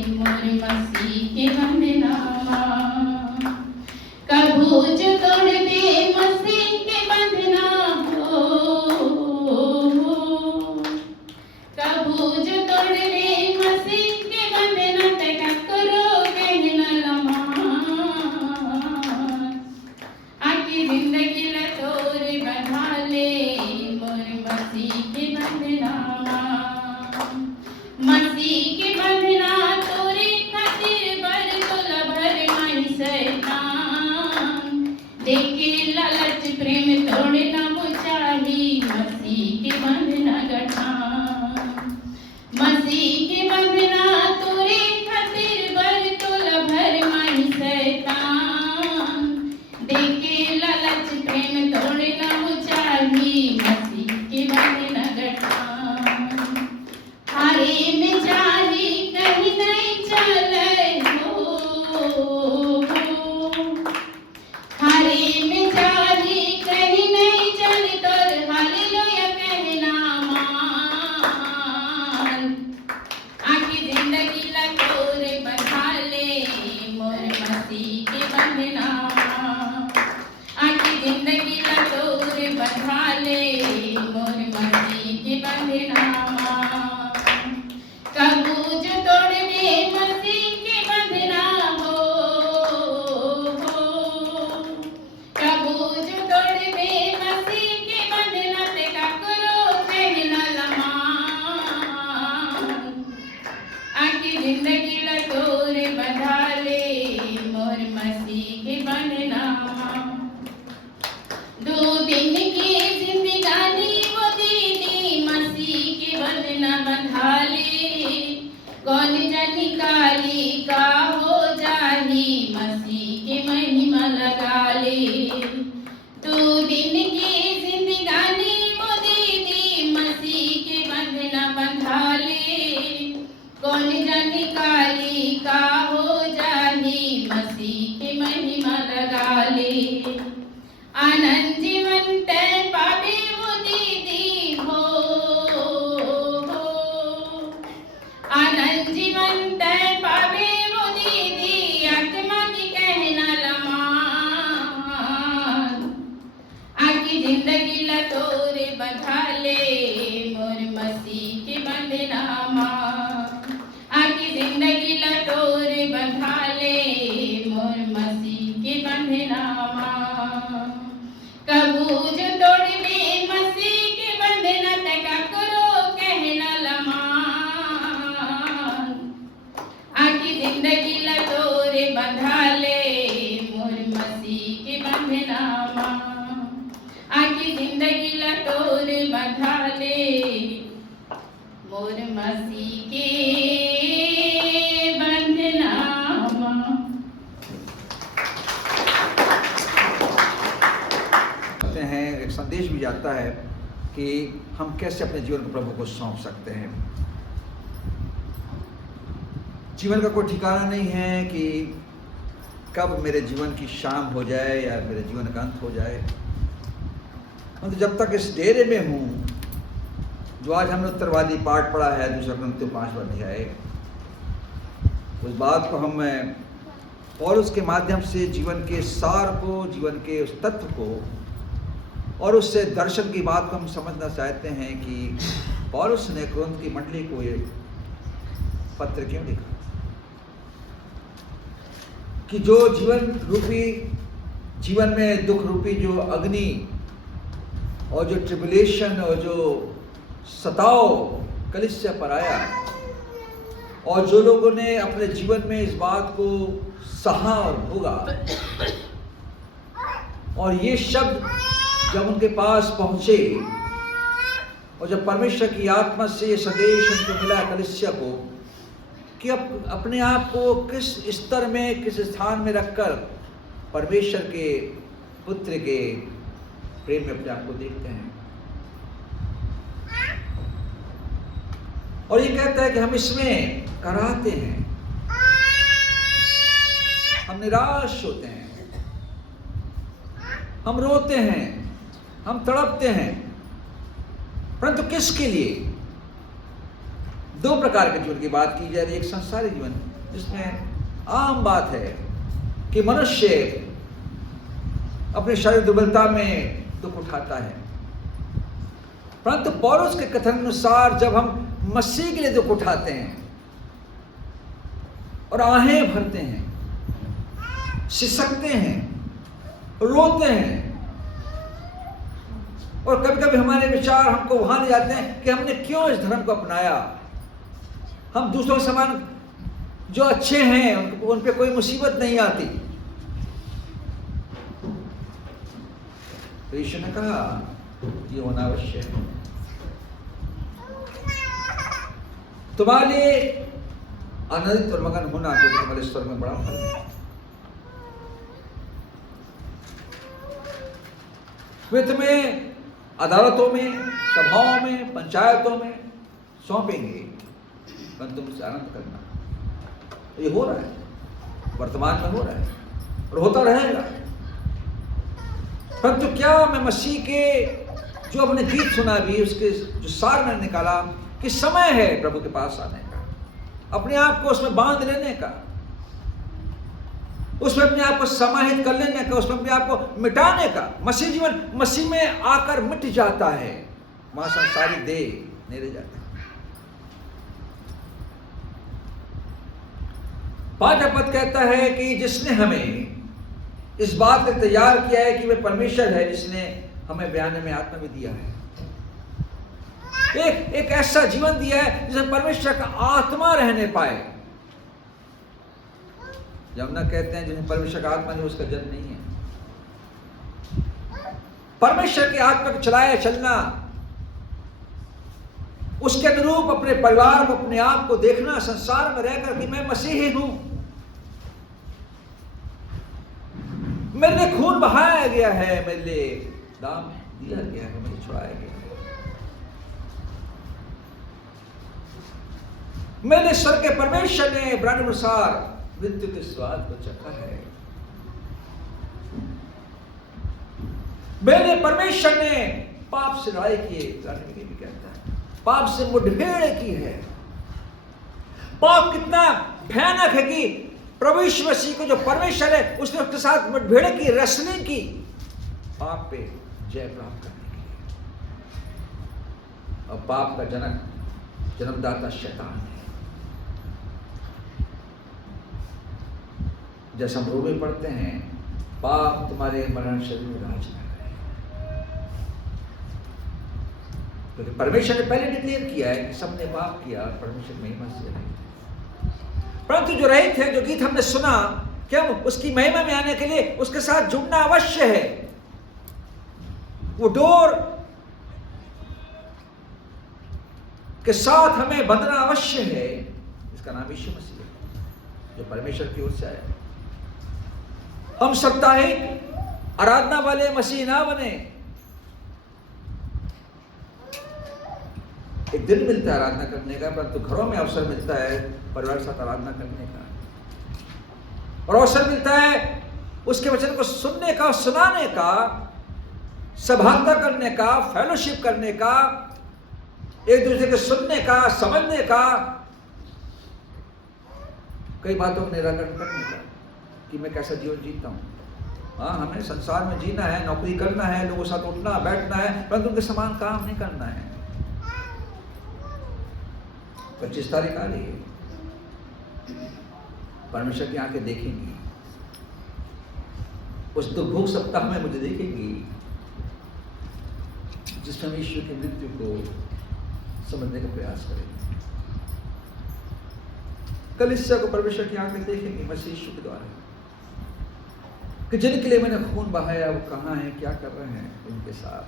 मोर मसीह के बंधनामा, कबूज तोड़ दे मसीह के बंधना हो, कबूज तोड़ दे मसीह के बंधना टकरो कहना लम्हा, आकी जिंदगी लतोर बंधा ले मोर मसीह के बंधनामा, मसीह के बंधना तो मसीह के बंधना आखी जिंदगी लटोर बंधा ले मोर मसीह के बंधना कबूज तोड़ दे मसीह के बंधना हो कबूज तोड़ दे मसीह के बंधना ते करो कहना लमान आखी जिंदगी लटोर बंधा ले मोर मसीह के बंधना दो दिन की जिंदगानी वो दीदी मसीह के बंधना बंधा ले कौन जानी काली का हो जाही मसीह के महिमा लगा ले दो दिन की जिंदगानी वो दीदी मसीह के बंधना बंधा ले कौन जानी काली का हो जाही मसीह के महिमा लगा ले आनंद जीवन तय पावे वो दीदी हो आनंद जीवन तय पावे वो दीदी आत्मा की कहना लमान आकी जिंदगी लटोरे बंधा ले मोर मसीह के बंधना आकी जिंदगी लटोरे बंधा ले मोर मसीह के बंधना कबूज तोड़ दे मसीह के बंधना तका करो कहना लमान आकी जिंदगी लटोरे बंधा ले मोर मसीह के बंधना आकी जिंदगी लटोरे बंधा ले मोर मसीह के बंधना हैं। एक संदेश भी जाता है कि हम कैसे अपने जीवन को प्रभु को सौंप सकते हैं। जीवन का कोई ठिकाना नहीं है कि कब मेरे जीवन की शाम हो जाए या मेरे जीवन का अंत हो जाए। तो जब तक इस डेरे में हूँ, जो आज हमने उत्तरवादी पाठ पढ़ा है 2 कुरिन्थियों 5वां अध्याय, उस बात को हम पौलुस के माध्यम से जीवन के सार को, जीवन के उस तत्व को और उससे दर्शन की बात को हम समझना चाहते हैं कि पौलुस ने कुरिन्थ की मंडली को ये पत्र क्यों लिखा। कि जो जीवन में दुख रूपी जो अग्नि और जो ट्रिबुलेशन और जो सताव कलीसिया पर आया, और जो लोगों ने अपने जीवन में इस बात को सहा और भोगा, और ये शब्द जब उनके पास पहुंचे और जब परमेश्वर की आत्मा से ये संदेश उनको मिला कलीसिया को कि अपने आप को किस स्तर में, किस स्थान में रखकर परमेश्वर के पुत्र के प्रेम में अपने आप को देखते हैं। और ये कहता है कि हम इसमें कराहते हैं, हम निराश होते हैं, हम रोते हैं, हम तड़पते हैं, परंतु किसके लिए? 2 प्रकार के जीवन की बात की जा रही है। एक संसारिक जीवन जिसमें आम बात है कि मनुष्य अपने शारीरिक दुर्बलता में दुख उठाता है, परंतु पौलुस के कथन अनुसार जब हम मसीह के लिए दुख उठाते हैं और आहें भरते हैं, सिसकते हैं, रोते हैं, और कभी कभी हमारे विचार हमको वहां ले जाते हैं कि हमने क्यों इस धर्म को अपनाया। हम दूसरों के समान जो अच्छे हैं उन पे कोई मुसीबत नहीं आती। तो यीशु ने कहा ये होना आवश्यक है। तुम्हारे लिए आनंदित और मगन होना जो तुम्हारे स्वर में बड़ा फल है। वे तुम्हें अदालतों में, सभाओं में, पंचायतों में सौंपेंगे, परंतु तुमसे आनंद करना। ये हो रहा है, वर्तमान में हो रहा है और होता रहेगा। परंतु क्या मैं मसीह के जो अपने गीत सुना भी उसके जो सार मैंने निकाला कि समय है प्रभु के पास आने का, अपने आप को उसमें बांध लेने का, उसमें अपने आप को समाहित कर लेने का, उसमें अपने आप को मिटाने का। मसीह जीवन मसीह में आकर मिट जाता है, वहां संसारी देह नहीं रह जाता। 5वां पद कहता है कि जिसने हमें इस बात को तैयार किया है कि वह परमेश्वर है, जिसने हमें बयान में आत्मा भी दिया है। एक ऐसा जीवन दिया है जिसमें परमेश्वर का आत्मा रहने पाए। जब ना कहते हैं जिसमें परमेश्वर का आत्मा नहीं, उसका जन्म नहीं है। परमेश्वर की आत्मा को चलाया चलना, उसके अनुरूप अपने परिवार को, अपने आप को देखना, संसार में रहकर कि मैं मसीही हूं, मेरे लिए खून बहाया गया है, मेरे लिए दाम दिया गया है, मुझे छुड़ाया गया है, मेरे स्वर के परमेश्वर ने इब्रानी अनुसार मृत्यु के स्वाद को चखा है। मेरे परमेश्वर ने पाप से लड़ाई की, भी कहता है पाप से मुठभेड़ की है। पाप कितना भयानक है कि प्रभु यीशु मसीह को जो परमेश्वर है, उसने उसके साथ मुठभेड़ की, रेसलिंग की, पाप पे जय प्राप्त करने के लिए। और पाप का जन्मदाता शैतान है। जैसा हम रोमे पढ़ते हैं, पाप तुम्हारे मरण शरीर में राज न करे, क्योंकि परमेश्वर ने पहले डिक्लेयर किया है कि सबने पाप किया और परमेश्वर महिमा से रहित है। परंतु जो रहित है, जो गीत हमने सुना, क्या उसकी महिमा में आने के लिए उसके साथ जुड़ना अवश्य है। वो डोर के साथ हमें बंधना अवश्य है। इसका नाम यीशु मसीह है, जो परमेश्वर की ओर से आया। हम साप्ताहिक आराधना वाले मसीह ना बने। एक दिन मिलता है आराधना करने का, परंतु घरों में अवसर मिलता है परिवार के साथ आराधना करने का, और अवसर मिलता है उसके वचन को सुनने का, सुनाने का, सभाता करने का, फेलोशिप करने का, एक दूसरे को सुनने का, समझने का, कई बातों का निराकरण करने का कि मैं कैसा जीवन जीता हूं। हाँ, हमें संसार में जीना है, नौकरी करना है, लोगों के साथ उठना बैठना है, परंतु उनके समान काम नहीं करना है। 25 तारीख आ रही है, परमेश्वर की आंखें देखेंगी। उस दुर्भोग सप्ताह में मुझे देखेंगी जिसमें हम ईश्वर की मृत्यु को समझने का प्रयास करेंगे। कलीसिया को परमेश्वर की आंखें देखेंगी मसीह यीशु के द्वारा, कि जिनके लिए मैंने खून बहाया वो कहाँ हैं, क्या कर रहे हैं उनके साथ।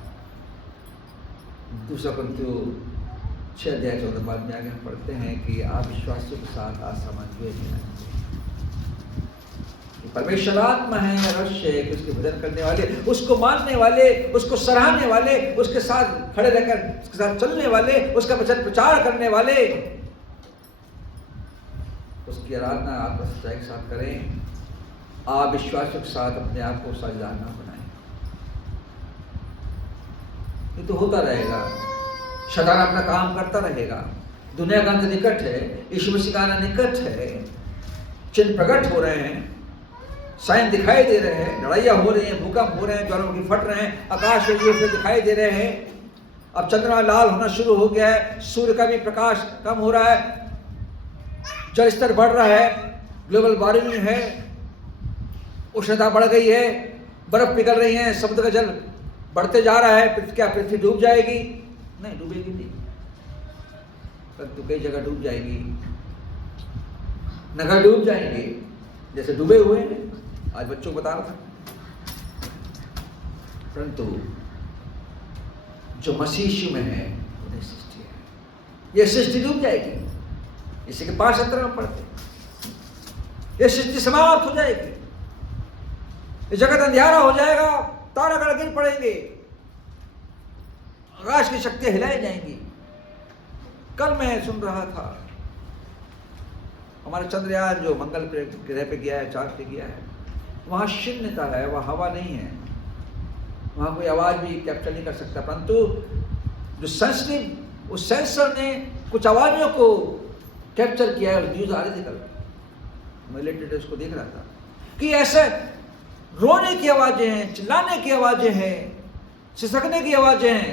2 कुरिन्थियों 6:14 में आगे हम पढ़ते हैं कि आप विश्वासियों के साथ असामंजस्य नहीं। परमेश्वर आत्मा है, अवश्य है कि उसके भजन करने वाले, उसको मानने वाले, उसको सराहने वाले, उसके साथ खड़े रहकर उसके साथ चलने वाले, उसका वचन प्रचार करने वाले, उसकी आराधना आप सच्चाई के साथ करें। आप विश्वासियों के साथ अपने आप को साझेदार ना बनाएं। ये तो होता रहेगा, शैतान अपना काम करता रहेगा। दुनिया का अंत निकट है, यीशु मसीह का आना निकट है, चिन्ह प्रकट हो रहे हैं, साइन दिखाई दे रहे हैं, लड़ाइयाँ हो रही हैं, भूकंप हो रहे हैं, ज्वालामुखी फट रहे हैं, आकाश में ये दिखाई दे रहे हैं। अब चंद्रमा लाल होना शुरू हो गया है, सूर्य का भी प्रकाश कम हो रहा है, जल स्तर बढ़ रहा है, ग्लोबल वार्मिंग है, उष्णता बढ़ गई है, बर्फ पिघल रही है, समुद्र का जल बढ़ते जा रहा है। क्या पृथ्वी डूब जाएगी? नहीं, डूबेगी नहीं, परंतु कई जगह डूब जाएगी, नगर डूब जाएंगे जैसे डूबे हुए हैं। आज बच्चों को बता रहा था, परंतु जो मसीह यीशु में है वो नई सृष्टि है। यह सृष्टि डूब जाएगी, इसी के 5 सत्र में पढ़ते, यह सृष्टि समाप्त हो जाएगी, ये जगत अंधियारा हो जाएगा, तारागण गिर पड़ेंगे, आकाश की शक्तियां हिलाई जाएंगी। कल मैं सुन रहा था, हमारा चंद्रयान जो मंगल ग्रह पे गया है, चांद पे गया है, वहां शून्यता है, वहां हवा नहीं है, वहां कोई आवाज भी कैप्चर नहीं कर सकता, परंतु जो सेंसिटिव उस सेंसर ने कुछ आवाजों को कैप्चर किया है। न्यूज आ रही थी कल, मैं लेटेड उसको देख रहा था कि ऐसे रोने की आवाजें हैं, चिल्लाने की आवाजें हैं, सिसकने की आवाजें हैं,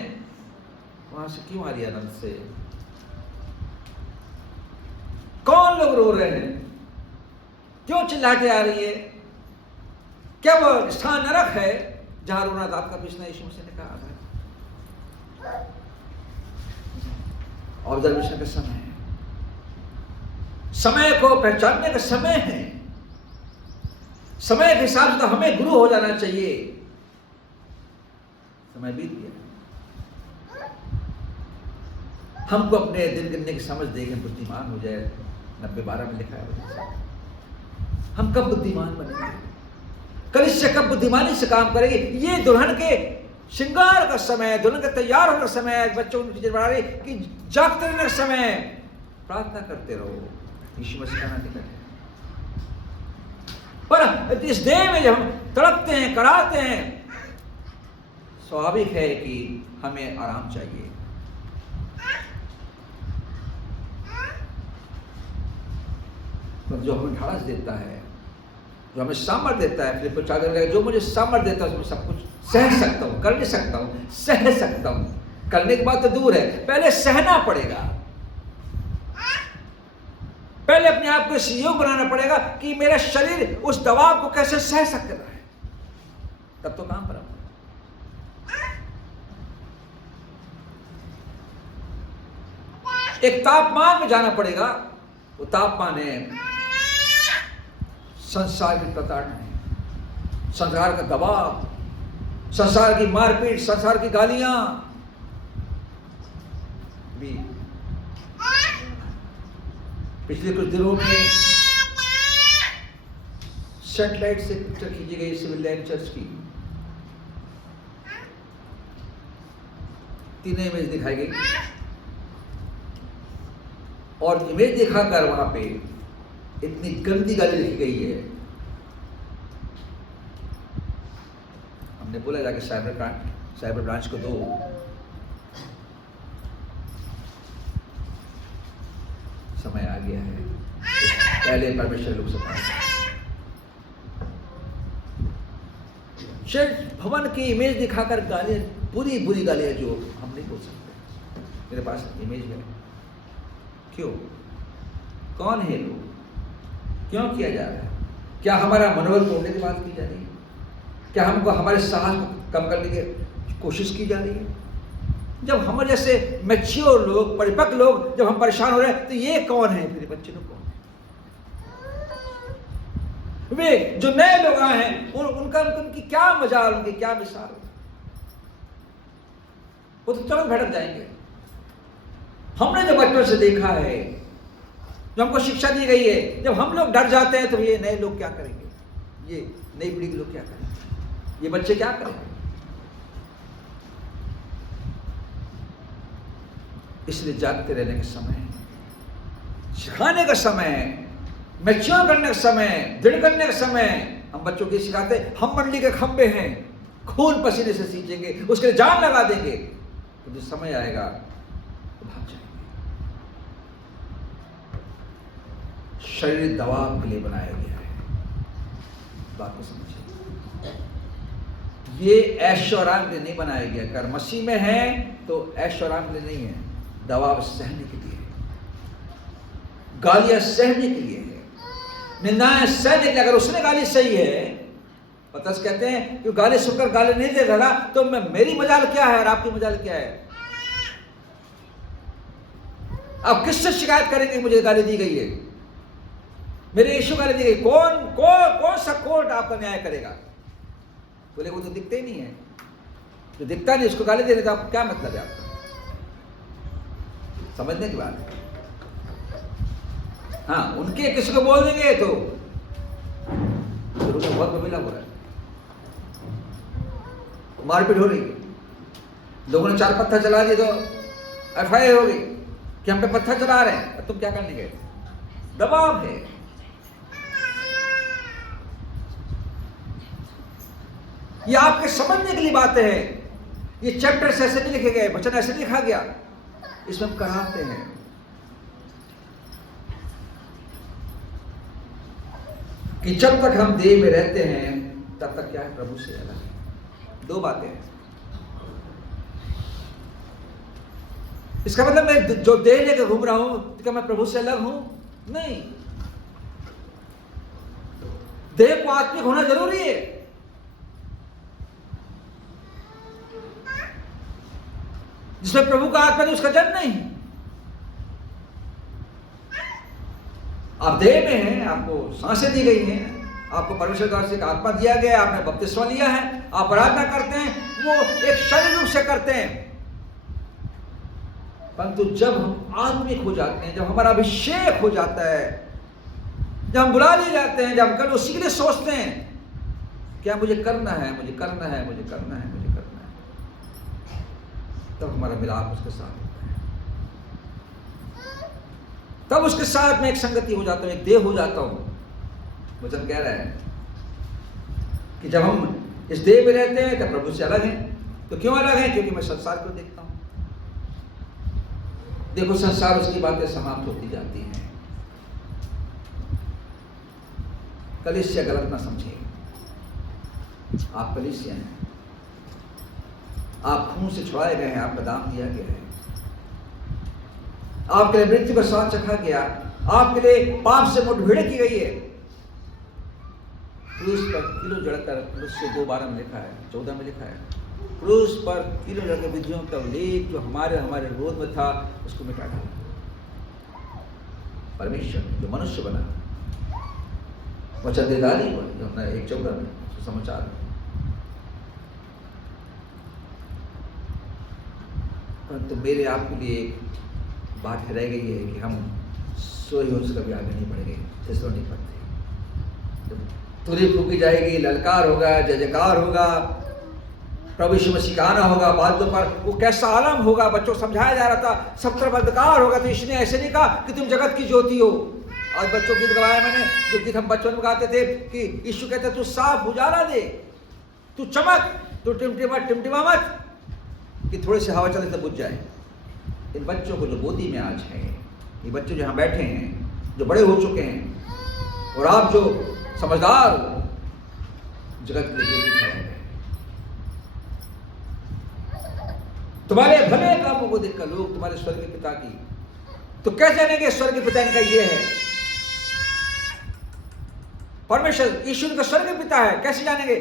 वहां से क्यों आ रही है अनंत से? कौन लोग रो रहे हैं? क्यों चिल्लाहटें आ रही है? क्या वो स्थान नरक है जहां रोना दांत का पीसना? यीशु मसीह ने कहा था। ऑब्जर्वेशन का समय है, समय को पहचानने का समय है। समय के हिसाब से तो हमें गुरु हो जाना चाहिए। समय बीत गया, हमको अपने दिन गिनने की समझ देके बुद्धिमान हो जाए। 90-12 में लिखा है। हम कब बुद्धिमान बनेंगे? कलीसिया कब बुद्धिमानी से काम करेगी? ये दुल्हन के श्रृंगार का समय, दुल्हन का तैयार होने का समय, बच्चों की चीजें बना रही कि जागते रहने का समय। प्रार्थना करते रहो, यीशु मसीह का नाम लेकर। पर इस देह में जब हम तड़पते हैं, कराते हैं, स्वाभाविक है कि हमें आराम चाहिए। जो हमें ढाढ़स देता है, जो हमें सामर्थ्य देता है, फिर 4 दिन जो मुझे सामर्थ्य देता है उसमें सब कुछ सह सकता हूँ, कर नहीं सकता हूँ, सह सकता हूँ। करने की बात तो दूर है, पहले सहना पड़ेगा। पहले अपने आप को सहयोग बनाना पड़ेगा कि मेरा शरीर उस दबाव को कैसे सह सकता है, तब तो काम बराबर। एक तापमान में जाना पड़ेगा। वो तापमान है संसार की प्रताड़ना, संसार का दबाव, संसार की मारपीट, संसार की गालियां भी। पिछले कुछ दिनों में सैटेलाइट से पिक्चर खींची गई सिविल लाइन चर्च की, 3 इमेज दिखाई गई और इमेज दिखाकर वहां पे इतनी गंदी गाली लिखी गई है। हमने बोला जाके साइबर ब्रांच को दो। समय आ गया है, पहले परमेश्वर लोग से शायद भवन की इमेज दिखाकर गालियां, बुरी बुरी गालियां जो हम नहीं बोल सकते। मेरे पास इमेज है। क्यों? कौन है लोग? क्यों किया जा रहा है? क्या हमारा मनोबल तोड़ने की बात की जा रही है? क्या हमको हमारे साहस को कम करने की कोशिश की जा रही है? जब हम जैसे मैच्योर लोग, परिपक्व लोग जब हम परेशान हो रहे हैं, तो ये कौन है? मेरे बच्चे लोग कौन है? वे जो नए लोग आए हैं, उनकी क्या मजाल, उनकी क्या मिसाल? वो तो तुरंत भटक जाएंगे। हमने जो बचपन से देखा है, जो हमको शिक्षा दी गई है, जब हम लोग डर जाते हैं तो ये नए लोग क्या करेंगे? ये नई पीढ़ी के लोग क्या करेंगे? ये बच्चे क्या करेंगे? इसलिए जागते रहने का समय है, सिखाने का समय है, मैच्योर करने का समय, दृढ़ करने का समय। हम बच्चों को सिखाते हैं, हम मंडली के खंबे हैं, खून पसीने से सींचेंगे, उसके लिए जान लगा देंगे, तो जो समय आएगा तो भाग जाएंगे। शरीर दबाव के लिए बनाया गया है, बात को समझिए। ये ऐशो आराम के लिए नहीं बनाया गया। अगर मसीह में है तो ऐशो आराम के लिए नहीं है, दबाव सहने के लिए है, गालियां सहने के लिए है, निंदाएं सहने के लिए। अगर उसने गाली सही है, पतरस कहते हैं कि गाली सुनकर गाली नहीं दे रहा, तो मेरी मजाल क्या है और आपकी मजाल क्या है? आप किससे शिकायत करेंगे? मुझे गाली दी गई है, मेरे यीशु गाली दी गई। कौन सा कोर्ट आपका न्याय करेगा? बोले वो तो दिखते ही नहीं है। जो दिखता नहीं उसको गाली देने का आपको क्या मतलब है? आपका समझने की बात है। हाँ, उनके किसी को बोल देंगे तो बहुत बबीला हो रहा है, मारपीट हो रही है, लोगों ने 4 पत्थर चला दिए तो FIR हो गई कि हम पे पत्थर चला रहे हैं। तुम क्या करने गए? दबाव है। ये आपके समझने के लिए बातें हैं। ये चैप्टर्स ऐसे नहीं लिखे गए, वचन ऐसे नहीं लिखा गया, इसमें हम कराते हैं कि जब तक हम देह में रहते हैं तब तक क्या है, प्रभु से अलग है। दो बातें हैं। इसका मतलब मैं जो देह लेकर घूम रहा हूं तो क्या मैं प्रभु से अलग हूं? नहीं। देह को आत्मिक होना जरूरी है। जिसमें प्रभु का आत्मा है उसका जन्म नहीं। आप देह में हैं, आपको सांसें दी गई हैं, आपको परमेश्वर द्वारा से एक आत्मा दिया गया है, आपने बपतिस्मा लिया है, आप प्रार्थना करते हैं, वो एक शरीर रूप से करते हैं। परंतु जब हम आत्मिक हो जाते हैं, जब हमारा अभिषेक हो जाता है, जब हम बुला लिए जाते हैं, जब हम कल उसी के लिए सोचते हैं क्या मुझे करना है, मुझे करना है, मुझे करना है, मुझे करना है, तब हमारा मिलाप उसके साथ होता है। तब उसके साथ में एक संगति हो जाता हूं, एक देह हो जाता हूं। वचन कह रहा है कि जब हम इस देह में रहते हैं तब प्रभु से अलग हैं। तो क्यों अलग हैं? क्योंकि मैं संसार को देखता हूं। देखो, संसार उसकी बातें समाप्त होती जाती हैं। कलीसिया गलत ना समझे, आप कलीसिया हैं, आप खून से छुड़ाए गए हैं, आपका दाम दिया गया है, आपके लिए मृत्यु का स्वाद चखा गया, आपके लिए पाप से मुठभेड़ की गई है। क्रूस पर किलो जड़कर, क्रूस से 2:12 में लिखा है, 14 में लिखा है, क्रूस पर किलो जड़कर विधियों का उल्लेख जो हमारे विरोध में था उसको मिटा डाला। परमेश्वर जो मनुष्य बना, वचन देदारी हुआ, जो अपना 1:14 में समाचार। परंतु मेरे आपके लिए बात रह गई है कि हम सोए हो कभी आगे नहीं बढ़ गए, जैसे नहीं पड़ते। तुरंत फूकी जाएगी, ललकार होगा, जय जयकार होगा, प्रभु यीशु मसीह का आना होगा बादलों पर। वो कैसा आलम होगा, बच्चों को समझाया जा रहा था, सब तरफ अंधकार होगा। तो यीशु ने ऐसे नहीं कहा कि तुम जगत की ज्योति हो। आज बच्चों गीत गवाया मैंने, जो गीत हम बचपन में गाते थे कि यीशु कहते तू साफ उजाला दे, तू चमक, तू टिमटिमा मत कि थोड़ी सी हवा चले तो बुझ जाए। इन बच्चों को जो गोदी में आज है, ये बच्चे जो यहाँ बैठे हैं, जो बड़े हो चुके हैं, और आप जो समझदार हो, जगत के लिए ज्योति ठहरे हैं। तुम्हारे भले कामों को देखकर लोग तुम्हारे स्वर्ग के पिता की, तो कैसे जानेंगे स्वर्ग के पिता इनका ये है? परमेश्वर ईश्वर का स्वर्ग के पिता है, कैसे जानेंगे?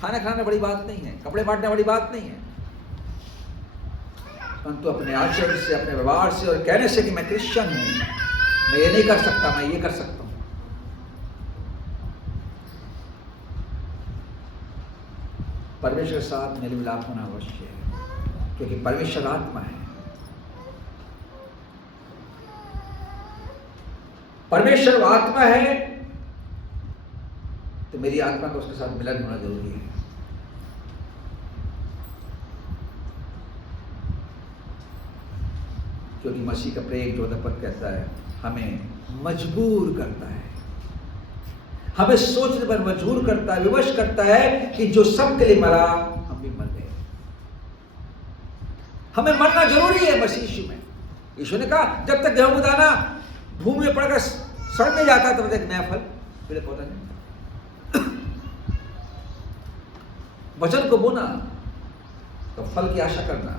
खाना खाना बड़ी बात नहीं है, कपड़े बांटना बड़ी बात नहीं है, परंतु अपने आचरण से, अपने व्यवहार से और कहने से कि मैं क्रिश्चियन हूं, मैं ये नहीं कर सकता, मैं ये कर सकता हूं। परमेश्वर के साथ मेल मिलाप होना अवश्य है, क्योंकि परमेश्वर आत्मा है। परमेश्वर आत्मा है तो मेरी आत्मा का उसके साथ मिलन होना जरूरी है। क्योंकि मसीह का प्रेम 14 पद कहता है हमें मजबूर करता है, हमें सोचने पर मजबूर करता है, विवश करता है कि जो सबके लिए मरा हम भी मर गए। हमें मरना जरूरी है मसीह यीशु में। यीशु ने कहा जब तक गेहूं दाना भूमि में पड़कर सड़ नहीं जाता तब तक नया फल पेड़ पौधा नहीं। वचन को बोना तो फल की आशा करना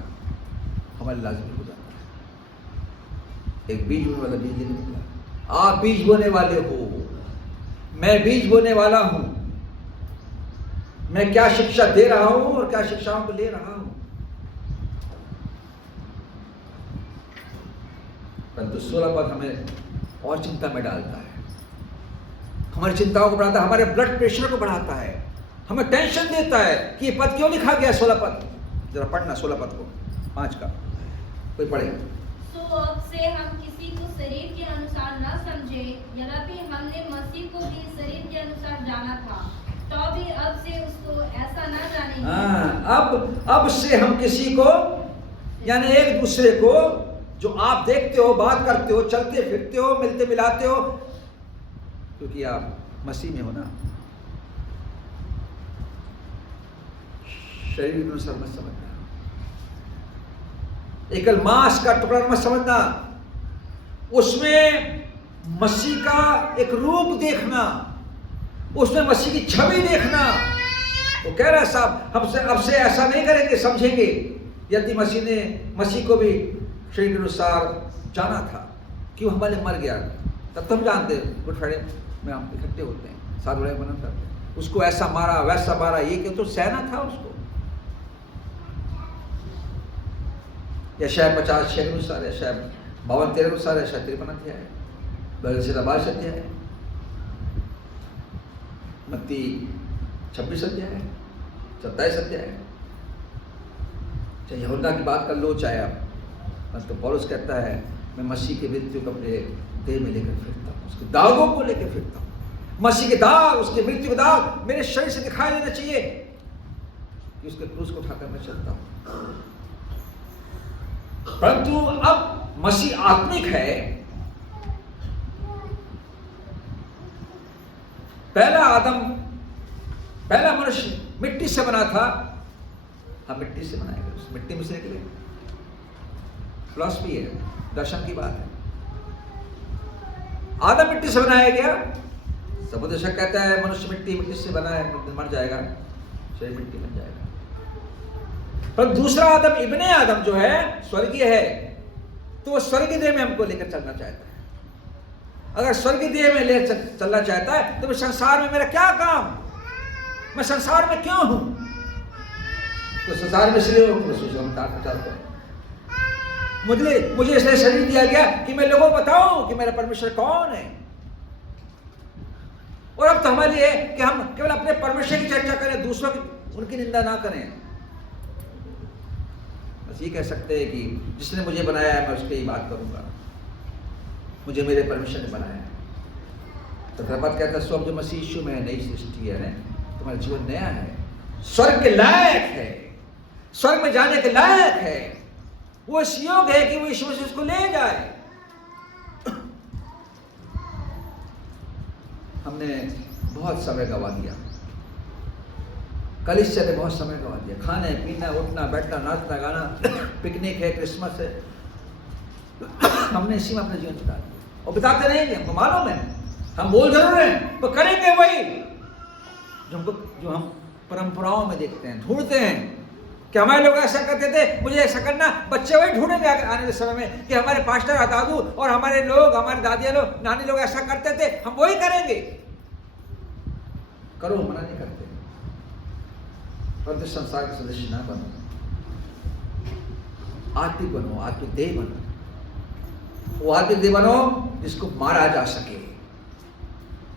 हमारे लाजमी हो जाता है। एक बीज बोने वाला बीज नहीं निकला। आप बीज बोने वाले हो, मैं बीज बोने वाला हूं। मैं क्या शिक्षा दे रहा हूं और क्या शिक्षाओं को ले रहा हूं। परंतु 16 पद हमें और चिंता में डालता है, हमारी चिंताओं को बढ़ाता है, हमारे ब्लड प्रेशर को बढ़ाता है, हमें टेंशन देता है कि ये पद क्यों लिखा गया। 16 पद जरा पढ़ना, 16 पद को 5 का कोई पढ़े। तो अब से हम किसी को शरीर के अनुसार न समझे, यद्यपि हमने मसीह को भी शरीर के अनुसार जाना था, तो भी अब से उसको ऐसा न जानेंगे। अब से हम किसी को, यानी एक दूसरे को, जो आप देखते हो, बात करते हो, चलते फिरते हो, मिलते मिलाते हो, क्योंकि आप मसीह में हो ना, शरीर के अनुसार मत समझना, एकल मांस का टुकड़ा मत समझना, उसमें मसीह का एक रूप देखना, उसमें मसीह की छवि देखना। वो कह रहा है साहब हमसे अब से ऐसा नहीं करेंगे, समझेंगे। यदि मसीह ने मसीह को भी शरीर के अनुसार जाना था कि वो हमारे मर गया, तब तो हम जानते गुड फ्राइडे में हम इकट्ठे होते हैं, साथ बड़े मनन करते हैं। उसको ऐसा मारा वैसा मारा, ये क्यों, तो सहना था उसको। यशायाह 50 6 के अनुसार, यशायाह 52 13 अनुसार, यशायाह 53 अध्याय है, बहरल 22 अध्याय है, मत्ती 26 अध्याय है, 27 अध्याय है। चाहे यूहन्ना की बात कर लो, चाहे आप तो पौलुस कहता है मैं मसीह की मृत्यु को अपने देह में लेकर फिरता हूँ, उसके दागों को लेकर फिरता हूँ। मसीह के दाग, उसके मृत्यु के दाग मेरे शरीर से दिखाई देना चाहिए कि उसके क्रूस को उठाकर मैं चलता हूँ। परंतु अब मसीह आत्मिक है। पहला आदम, पहला मनुष्य मिट्टी से बना था, हम मिट्टी से बनाए गए, उस मिट्टी में से निकले। फिलॉसफी है, दर्शन की बात है। आदम मिट्टी से बनाया गया। समुद्र कहता है मनुष्य मिट्टी से बना है, मर जाएगा, शरीर मिट्टी बन जाएगा। पर दूसरा आदम, इब्ने आदम जो है स्वर्गीय है, तो वो स्वर्गीय देह में हमको लेकर चलना चाहता है। अगर स्वर्गीय देह में ले चलना चाहता है तो मैं संसार में मेरा क्या काम, मैं संसार में क्यों हूं? तो संसार में इसलिए मुझे इसलिए शरीर दिया गया कि मैं लोगों को बताऊं कि मेरा परमेश्वर कौन है। और अब तो हमारे लिए कि हम केवल अपने परमेश्वर की चर्चा करें, दूसरों की उनकी निंदा ना करें। बस ये कह सकते हैं कि जिसने मुझे बनाया है मैं उसकी ही बात करूंगा, मुझे मेरे परमेश्वर ने बनाया है। तो धर्मपद कहता है सब जो मसीह यीशु में नई सृष्टि है, तुम्हारा जीवन नया है, स्वर्ग के लायक है, स्वर्ग में जाने के लायक है। वो इस योग है कि वो यीशु मसीह उसको ले जाए। हमने बहुत समय गवा दिया, कलीसिया ने बहुत समय गवा दिया, खाने पीना उठना बैठना नाचना गाना, पिकनिक है, क्रिसमस है, हमने इसी में अपना जीवन बिता दिया और बिताते रहेंगे। हमको मालूम है, हम बोल जरूर रहे हैं, तो करेंगे वही जो हम परंपराओं में देखते हैं, ढूंढते हैं कि हमारे लोग ऐसा करते थे, मुझे ऐसा करना। बच्चे वही ढूंढेंगे आने वाले समय में कि हमारे पास्टर दादू और हमारे लोग, हमारे दादियाँ लोग, नानी लोग ऐसा करते थे, हम वही करेंगे। करो, मना नहीं करते, परंतु संसार के सदस्य ना बनो, आत्मिक बनो, आत्मिक देह बनो। वो आत्मिक देह बनो जिसको मारा जा सके,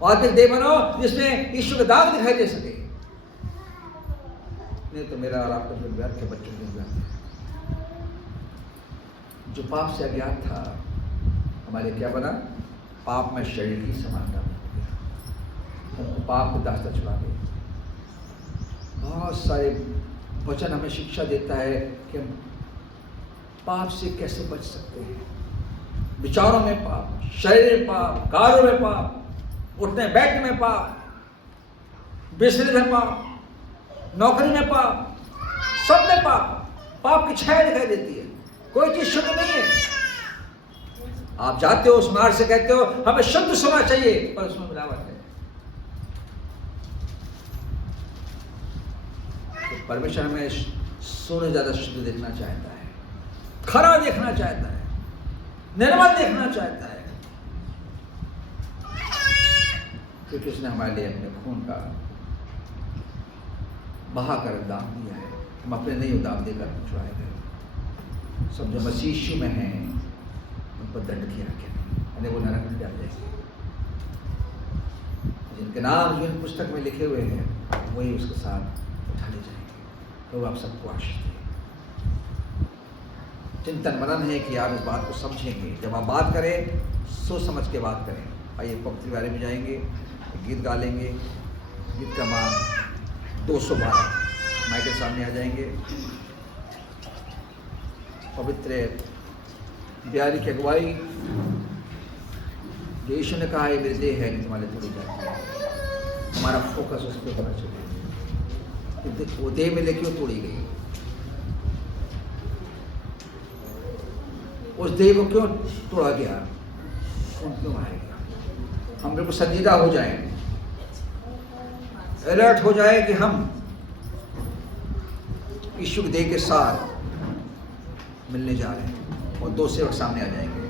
आत्मिक देह बनो जिसमें ईश्वर का दाग दिखाई दे सके। नहीं तो मेरा और आपका जो व्यर्थ है, बच्चों के व्यर्थ है। जो पाप से अज्ञात था, हमारे क्या बना? पाप में शरीर की समानता बन गया, हमको पाप की दास्ता छुड़ा गई। बहुत सारे वचन हमें शिक्षा देता है कि हम पाप से कैसे बच सकते हैं। विचारों में पाप, शरीर में पाप, कार्यों में पाप, उठने बैठने में पाप, बिजनेस में पाप, नौकरी में पाप, सब में पाप, पाप की छाया दिखाई देती है। कोई चीज शुद्ध नहीं है। आप जाते हो उस मार्ग से, कहते हो हमें शुद्ध सोना चाहिए, पर उसमें मिलावट है। तो परमेश्वर हमें सोने ज्यादा शुद्ध देखना चाहता है, खरा देखना चाहता है, निर्मल देखना चाहता है, क्योंकि उसने हमारे लिए अपने खून का बहाकर दाम दिया है। हम अपने नहीं दाम देकर छुड़ाए गए। सब जो मसीह यीशु में हैं उन पर दंड किया गया, यानी वो नरक में जाते हैं। जिनके नाम जो इन पुस्तक में लिखे हुए हैं वही उसके साथ उठा ले जाएंगे। तो आप सबको आशीष दें। चिंतन मनन है कि आप इस बात को समझेंगे। जब आप बात करें सोच समझ के बात करें। आइए पवित्र बारे में जाएंगे, गीत गा लेंगे। गीत का मान 212 माइक के सामने आ जाएंगे। पवित्र बिहारी की अगुवाई जो यीशु ने कहा है मेरे देह है कि तुम्हारे तोड़ी जाती है, हमारा फोकस उस पर होना चाहिए। वो देह में लेके तोड़ी गई, उस देह को क्यों तोड़ा गया, कौन क्यों आएगा? हम बिल्कुल संजीदा हो जाएं अलर्ट हो जाए कि हम यीशु की देह के साथ मिलने जा रहे हैं और 2 सेवक सामने आ जाएंगे।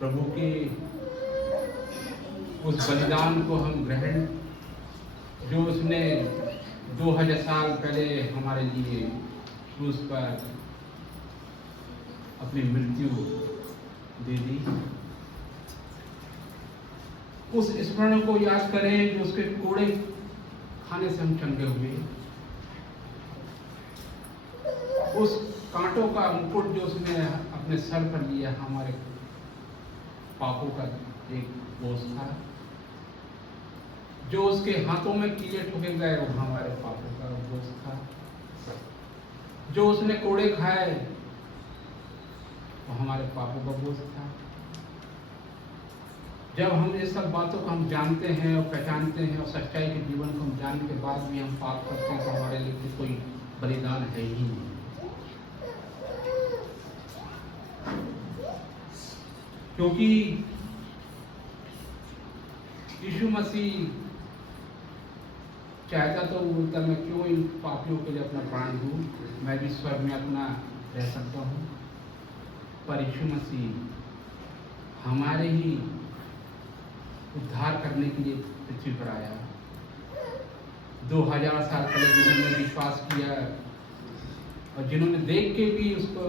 प्रभु के उस बलिदान को हम ग्रहण, जो उसने 2000 साल पहले हमारे लिए क्रूस पर अपनी मृत्यु दे दी, उस स्मरण को याद करें जो उसके कोड़े खाने से हम चंगे हुए, उस कांटों का मुकुट जो उसने अपने सर पर लिया, हमारे पापों का एक बोझ था, जो उसके हाथों में कीड़े ठुके गए वो हमारे पापों का बोझ था, जो उसने कोड़े खाए वो हमारे पापों का बोझ था। जब हम ये सब बातों को हम जानते हैं और पहचानते हैं और सच्चाई के जीवन को हम जानने के बाद भी हम पाप करते हैं, तो हमारे लिए कोई बलिदान है ही नहीं। क्योंकि यीशु मसीह चाहता तो वो बोलता मैं क्यों इन पापियों के लिए अपना प्राण दूं, मैं भी स्वर्ग में अपना रह सकता हूं, पर यीशु मसीह हमारे ही उद्धार करने के लिए पृथ्वी पर आया। 2000 साल पहले जिन्होंने विश्वास किया और जिन्होंने देख के भी उसको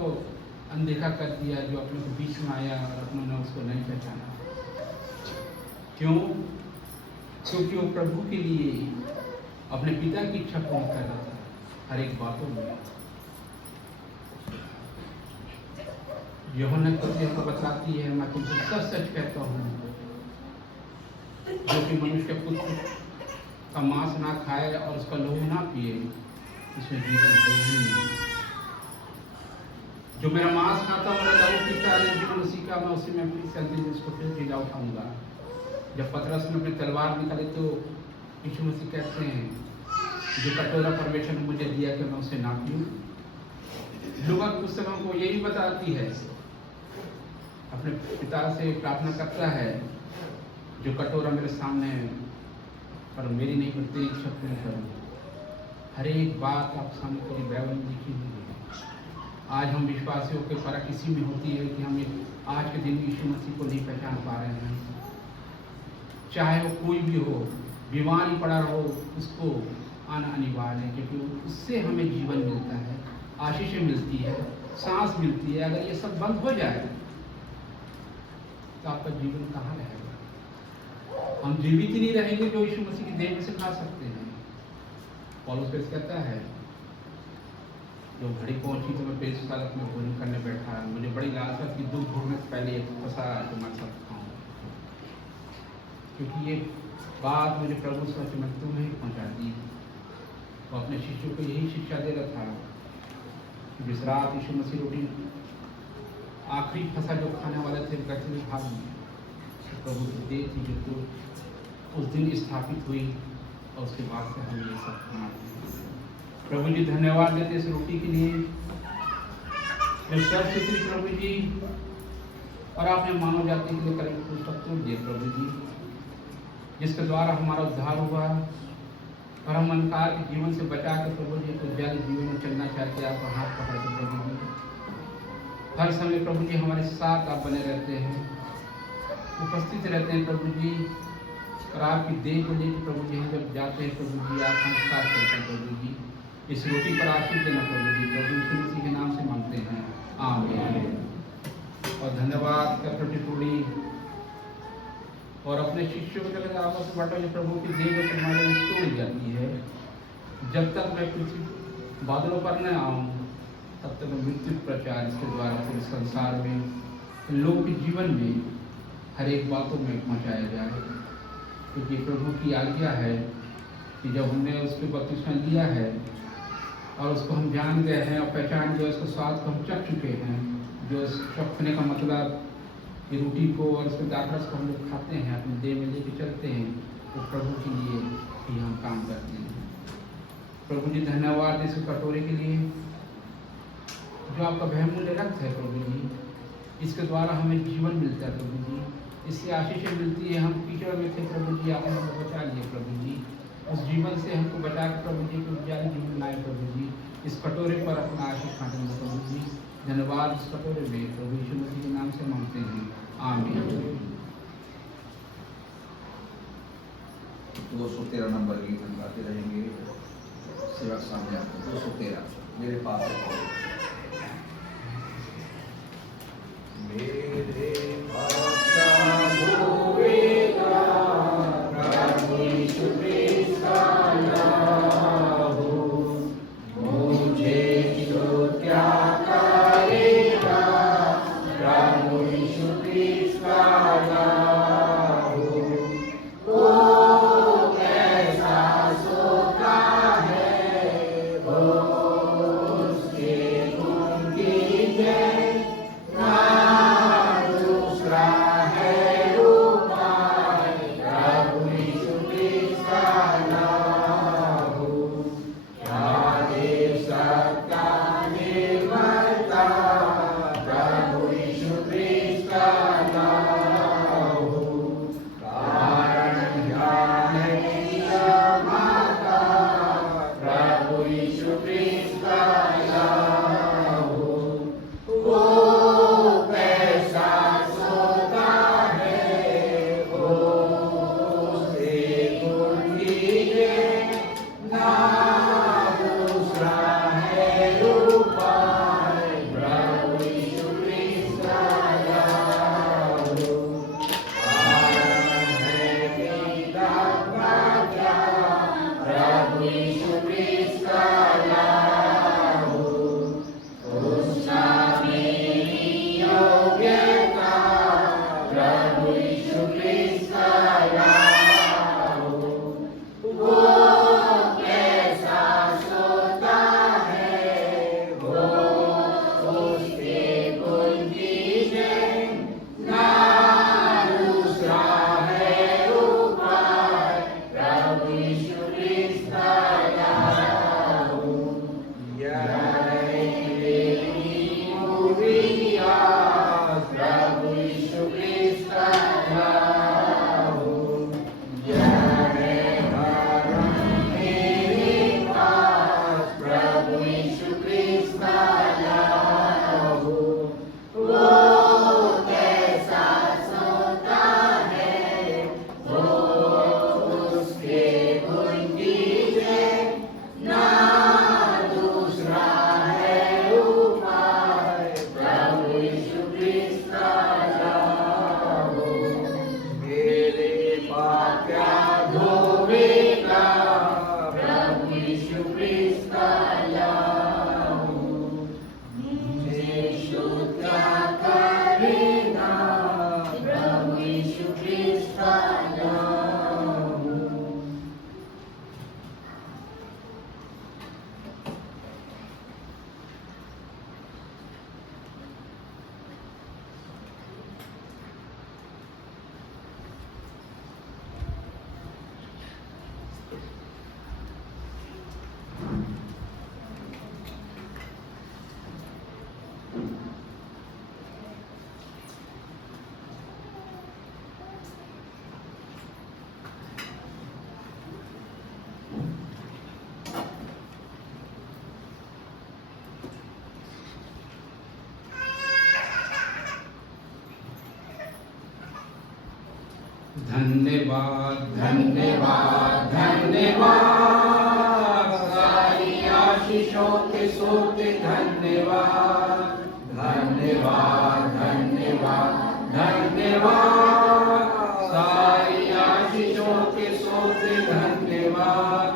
अनदेखा कर दिया, जो अपने को बीच में आया और अपनों ने उसको नहीं पहचाना। क्यों? क्योंकि वो प्रभु के लिए अपने पिता की इच्छा पूरी कर रहा था हर एक बातों में। यूहन्ना हमको बताती है, मैं तुमसे सच सच कहता हूँ, जो कि मनुष्य पुत्र का मांस ना खाए और उसका लहू ना पिए, उसमें जीवन है ही नहीं। जो मेरा मांस खाता है, मेरा लहू पीता है, जीवन उसी का, मैं उसी में अपनी संदेश उसको फिर जिला उठाऊंगा। जब पतरस ने अपनी तलवार निकाली तो यीशु मसीह कहते हैं, जो कटोरा परमेश्वर ने मुझे दिया कि मैं उसे ना पीऊं। लूका उस समय को यही बताती है, अपने पिता से प्रार्थना करता है, जो कटोरा मेरे सामने है, पर मेरी नहीं तेरी इच्छा पूरी करूँ। हर एक बात आप सामने पूरी बाइबल में लिखी हुई है। आज हम विश्वासियों के फर्क इसी में होती है कि हम आज के दिन यीशु मसीह को नहीं पहचान पा रहे हैं। चाहे वो कोई भी हो, बीमार ही पड़ा रहो, उसको आना अनिवार्य है, क्योंकि उससे हमें जीवन मिलता है, आशीषें मिलती है, सांस मिलती है। अगर ये सब बंद हो जाए तो आपका जीवन कहाँ रहेगा? हम जीवित ही नहीं रहेंगे जो यीशु मसीह की देह में से खा सकते हैं। पौलुस कहता है, जो घड़ी पहुंची तो मैं 5 साल अपने भोजन करने बैठा, मुझे बड़ी लालसा थी, 2 घूमने से पहले एक फंसा तुम्हारे साथ खाऊं, क्योंकि ये बात मुझे प्रभु से मैं तुम्हें पहुंचा दी। वो अपने शिष्यों शिष्यों को यही शिक्षा दे रहा था। जिस रात यीशु मसीह रोटी आखिरी फंसा जो खाने वाले थे गठरी भाग में, प्रभु की देह थी जो तो उस दिन स्थापित हुई और उसके बाद से हम ये सब खाना। प्रभु जी धन्यवाद देते इस रोटी के लिए जो सर्वशक्ति प्रभु जी, और आपने मानव जाति के लिए करीब पुस्तक दिए प्रभु जी, जिसके द्वारा हमारा उद्धार हुआ और हम अंधकार के जीवन से बचा के प्रभु जी उज्ज्वल जीवन में चलना चाहते हैं। आपका हाथ पकड़ के प्रभु जी हर समय प्रभु जी हमारे साथ आप बने रहते हैं, उपस्थित रहते हैं प्रभु जी, और आपकी देह को लेकर प्रभु जी हम जब जाते हैं प्रभु जी आप संस्कार करते हैं प्रभु जी। इस रोटी पर आशीष देना प्रभु जी, प्रभु यीशु मसीह के नाम से मांगते हैं, आमीन। और धन्यवाद कर रोटी तोड़ी और अपने शिष्यों को चले आपस में बांटा जो प्रभु की देह में तुम्हारे तोड़ी जाती है। जब तक मैं कुछ बादलों पर न आऊँ तब तक मैं मृत्यु प्रचार इसके द्वारा पूरे संसार में लोगों के जीवन में हर एक बातों में पहुँचाया जाए, क्योंकि प्रभु की आज्ञा है कि जब हमने उसके बपतिस्मा लिया है और उसको हम जान गए हैं और पहचान गए, उसको स्वाद को हम चख चुके हैं, जो चखने का मतलब ये रोटी को और उसके दाखरस को हम लोग खाते हैं, अपने देह में लेके चलते हैं, तो प्रभु के लिए ही हम काम करते हैं। प्रभु जी धन्यवाद इस कटोरे के लिए जो आपका बहुमूल्य रक्त है प्रभु जी, इसके द्वारा हमें जीवन मिलता है प्रभु जी, इससे आशीषें मिलती है। हम कीचड़ में थे प्रभु जी, आपने हमको बचा लिए प्रभु जी, उस जीवन से हमको बचा के प्रभु जी को उज्ज्वल जीवन लाए प्रभु जी। इस कटोरे पर अपना आशीष बांटेंगे प्रभु जी। धन्यवाद इस कटोरे में प्रभु यीशु मसीह के नाम से मांगते हैं, आमीन। 213 नंबर गीत हम गाते रहेंगे। सेवक सामने आपको 213 मेरे पास रखो। मेरे पास क्या होएगा प्रभु यीशु क्रिस्त का लहू, मुझे जो क्या करेगा प्रभु यीशु क्रिस्त का लहू, ओ कैसा सोता है वो उसके गुण की जय, ना दूसरा है रूपा धन्यवाद धन्यवाद धन्यवाद सारी आशीषों के सोते धन्यवाद धन्यवाद धन्यवाद धन्यवाद सारी आशीषों के सोते धन्यवाद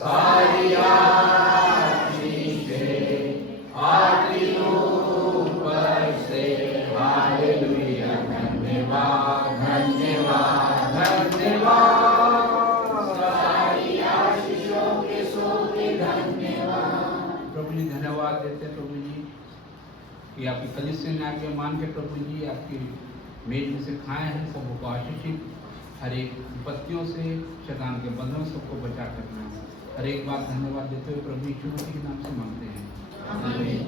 सारी आशीषें आती ऊपर से हालेलुया धन्यवाद धन्यवाद धन्यवाद सारी आशीषों के सोते धन्यवाद। प्रभु जी धन्यवाद देते प्रभु जी कि आपकी कलीसिया ने आके मान के प्रभु जी आपकी मेज में से खाए हैं, सबको को आशीषित, हर एक विपत्तियों से शैतान के बंधनों सबको बचा करना, हर एक बात धन्यवाद देते हुए प्रभु यीशु मसीह के नाम से मांगते हैं आमीन।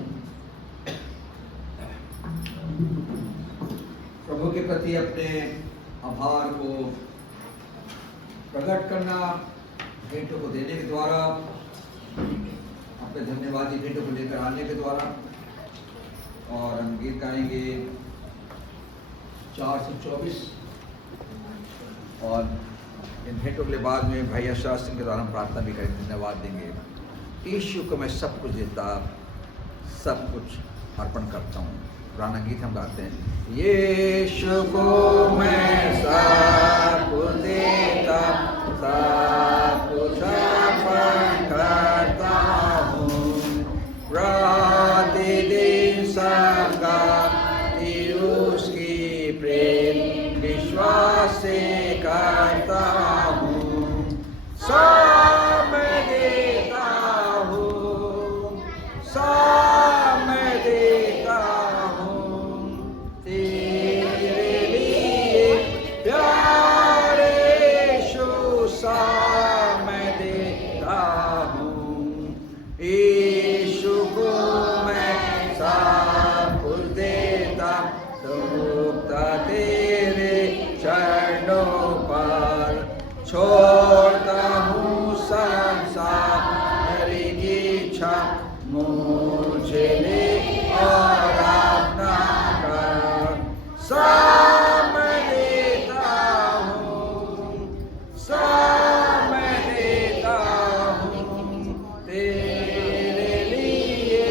प्रभु के प्रति अपने आभार को प्रकट करना, भेंटों को देने के द्वारा, अपने धन्यवादी भेंटों को लेकर आने के द्वारा। और हम गीत गाएंगे 424 और इन भेंटों के बाद में भाई अशराज सिंह के द्वारा हम प्रार्थना भी करेंगे, धन्यवाद देंगे। यीशु को मैं सब कुछ देता, सब कुछ अर्पण करता हूँ। पुराना गीत हम गाते हैं, यीशु को मैं सब कुछ देता, सब कुछ अर्पण करता हूँ। प्रतिदिन संगति उसकी प्रेम विश्वास से करता हूँ। सब मैं देता हूँ, सब मैं देता हूँ तेरे लिए प्यारे यीशु, सब मैं देता हूँ। यीशु को मैं सब कुछ देता, डूबता तेरे चरणों पर, छोड़ता हूँ संसार की इच्छा, मुझे ले और अपना कर। सब मैं देता हूँ, सब मैं देता हूँ तेरे लिए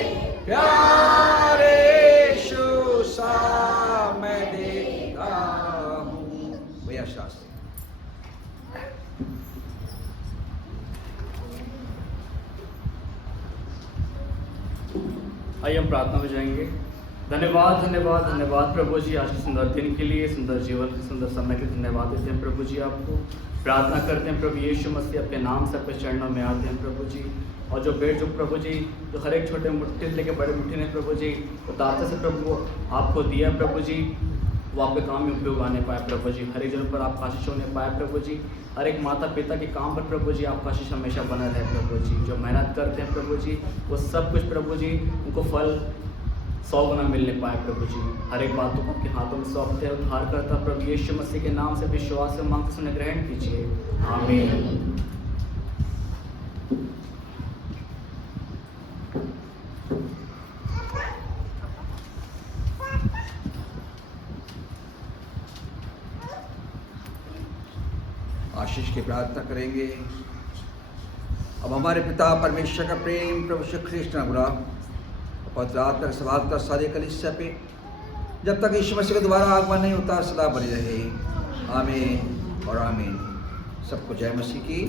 प्यारे यीशु, सब मैं देता हूँ। भैया शास्त्री आइए हम प्रार्थना में जाएंगे। धन्यवाद धन्यवाद धन्यवाद प्रभु जी, आज के सुंदर दिन के लिए, सुंदर जीवन के सुंदर समय के धन्यवाद देते हैं प्रभु जी। आपको प्रार्थना करते हैं प्रभु यीशु मसीह आपके नाम से आपके चरणों में आते हैं प्रभु जी। और जो बेट जो प्रभु जी जो हर एक छोटे मुट्ठी से लेकर बड़े मुट्ठी ने प्रभु जी उतारते से प्रभु आपको दिया प्रभु जी, वो आपके काम में उपयोग आने पाए प्रभु जी। हर एक जन पर आपका आशीष होने पाए प्रभु जी। हर एक माता पिता के काम पर प्रभु जी आपका आशीष हमेशा बना रहे प्रभु जी। जो मेहनत करते हैं प्रभु जी वो सब कुछ प्रभु जी उनको फल 100 गुना मिलने पाए प्रभु जी। हर एक बातों को आपके हाथों में सौंपते हैं, उद्धार करता प्रभु यीशु मसीह के नाम से विश्वास से मांगते सुने ग्रहण कीजिए आमीन। आशीष की प्रार्थना करेंगे। अब हमारे पिता परमेश्वर का प्रेम, प्रभु श्री कृष्ण गुरा पवित्र आत्मा स्वभाव का सारे कलीसिया पे जब तक यीशु मसीह का दोबारा आगमन नहीं होता सदा बनी रहे आमीन और आमीन। सबको जय मसीह की।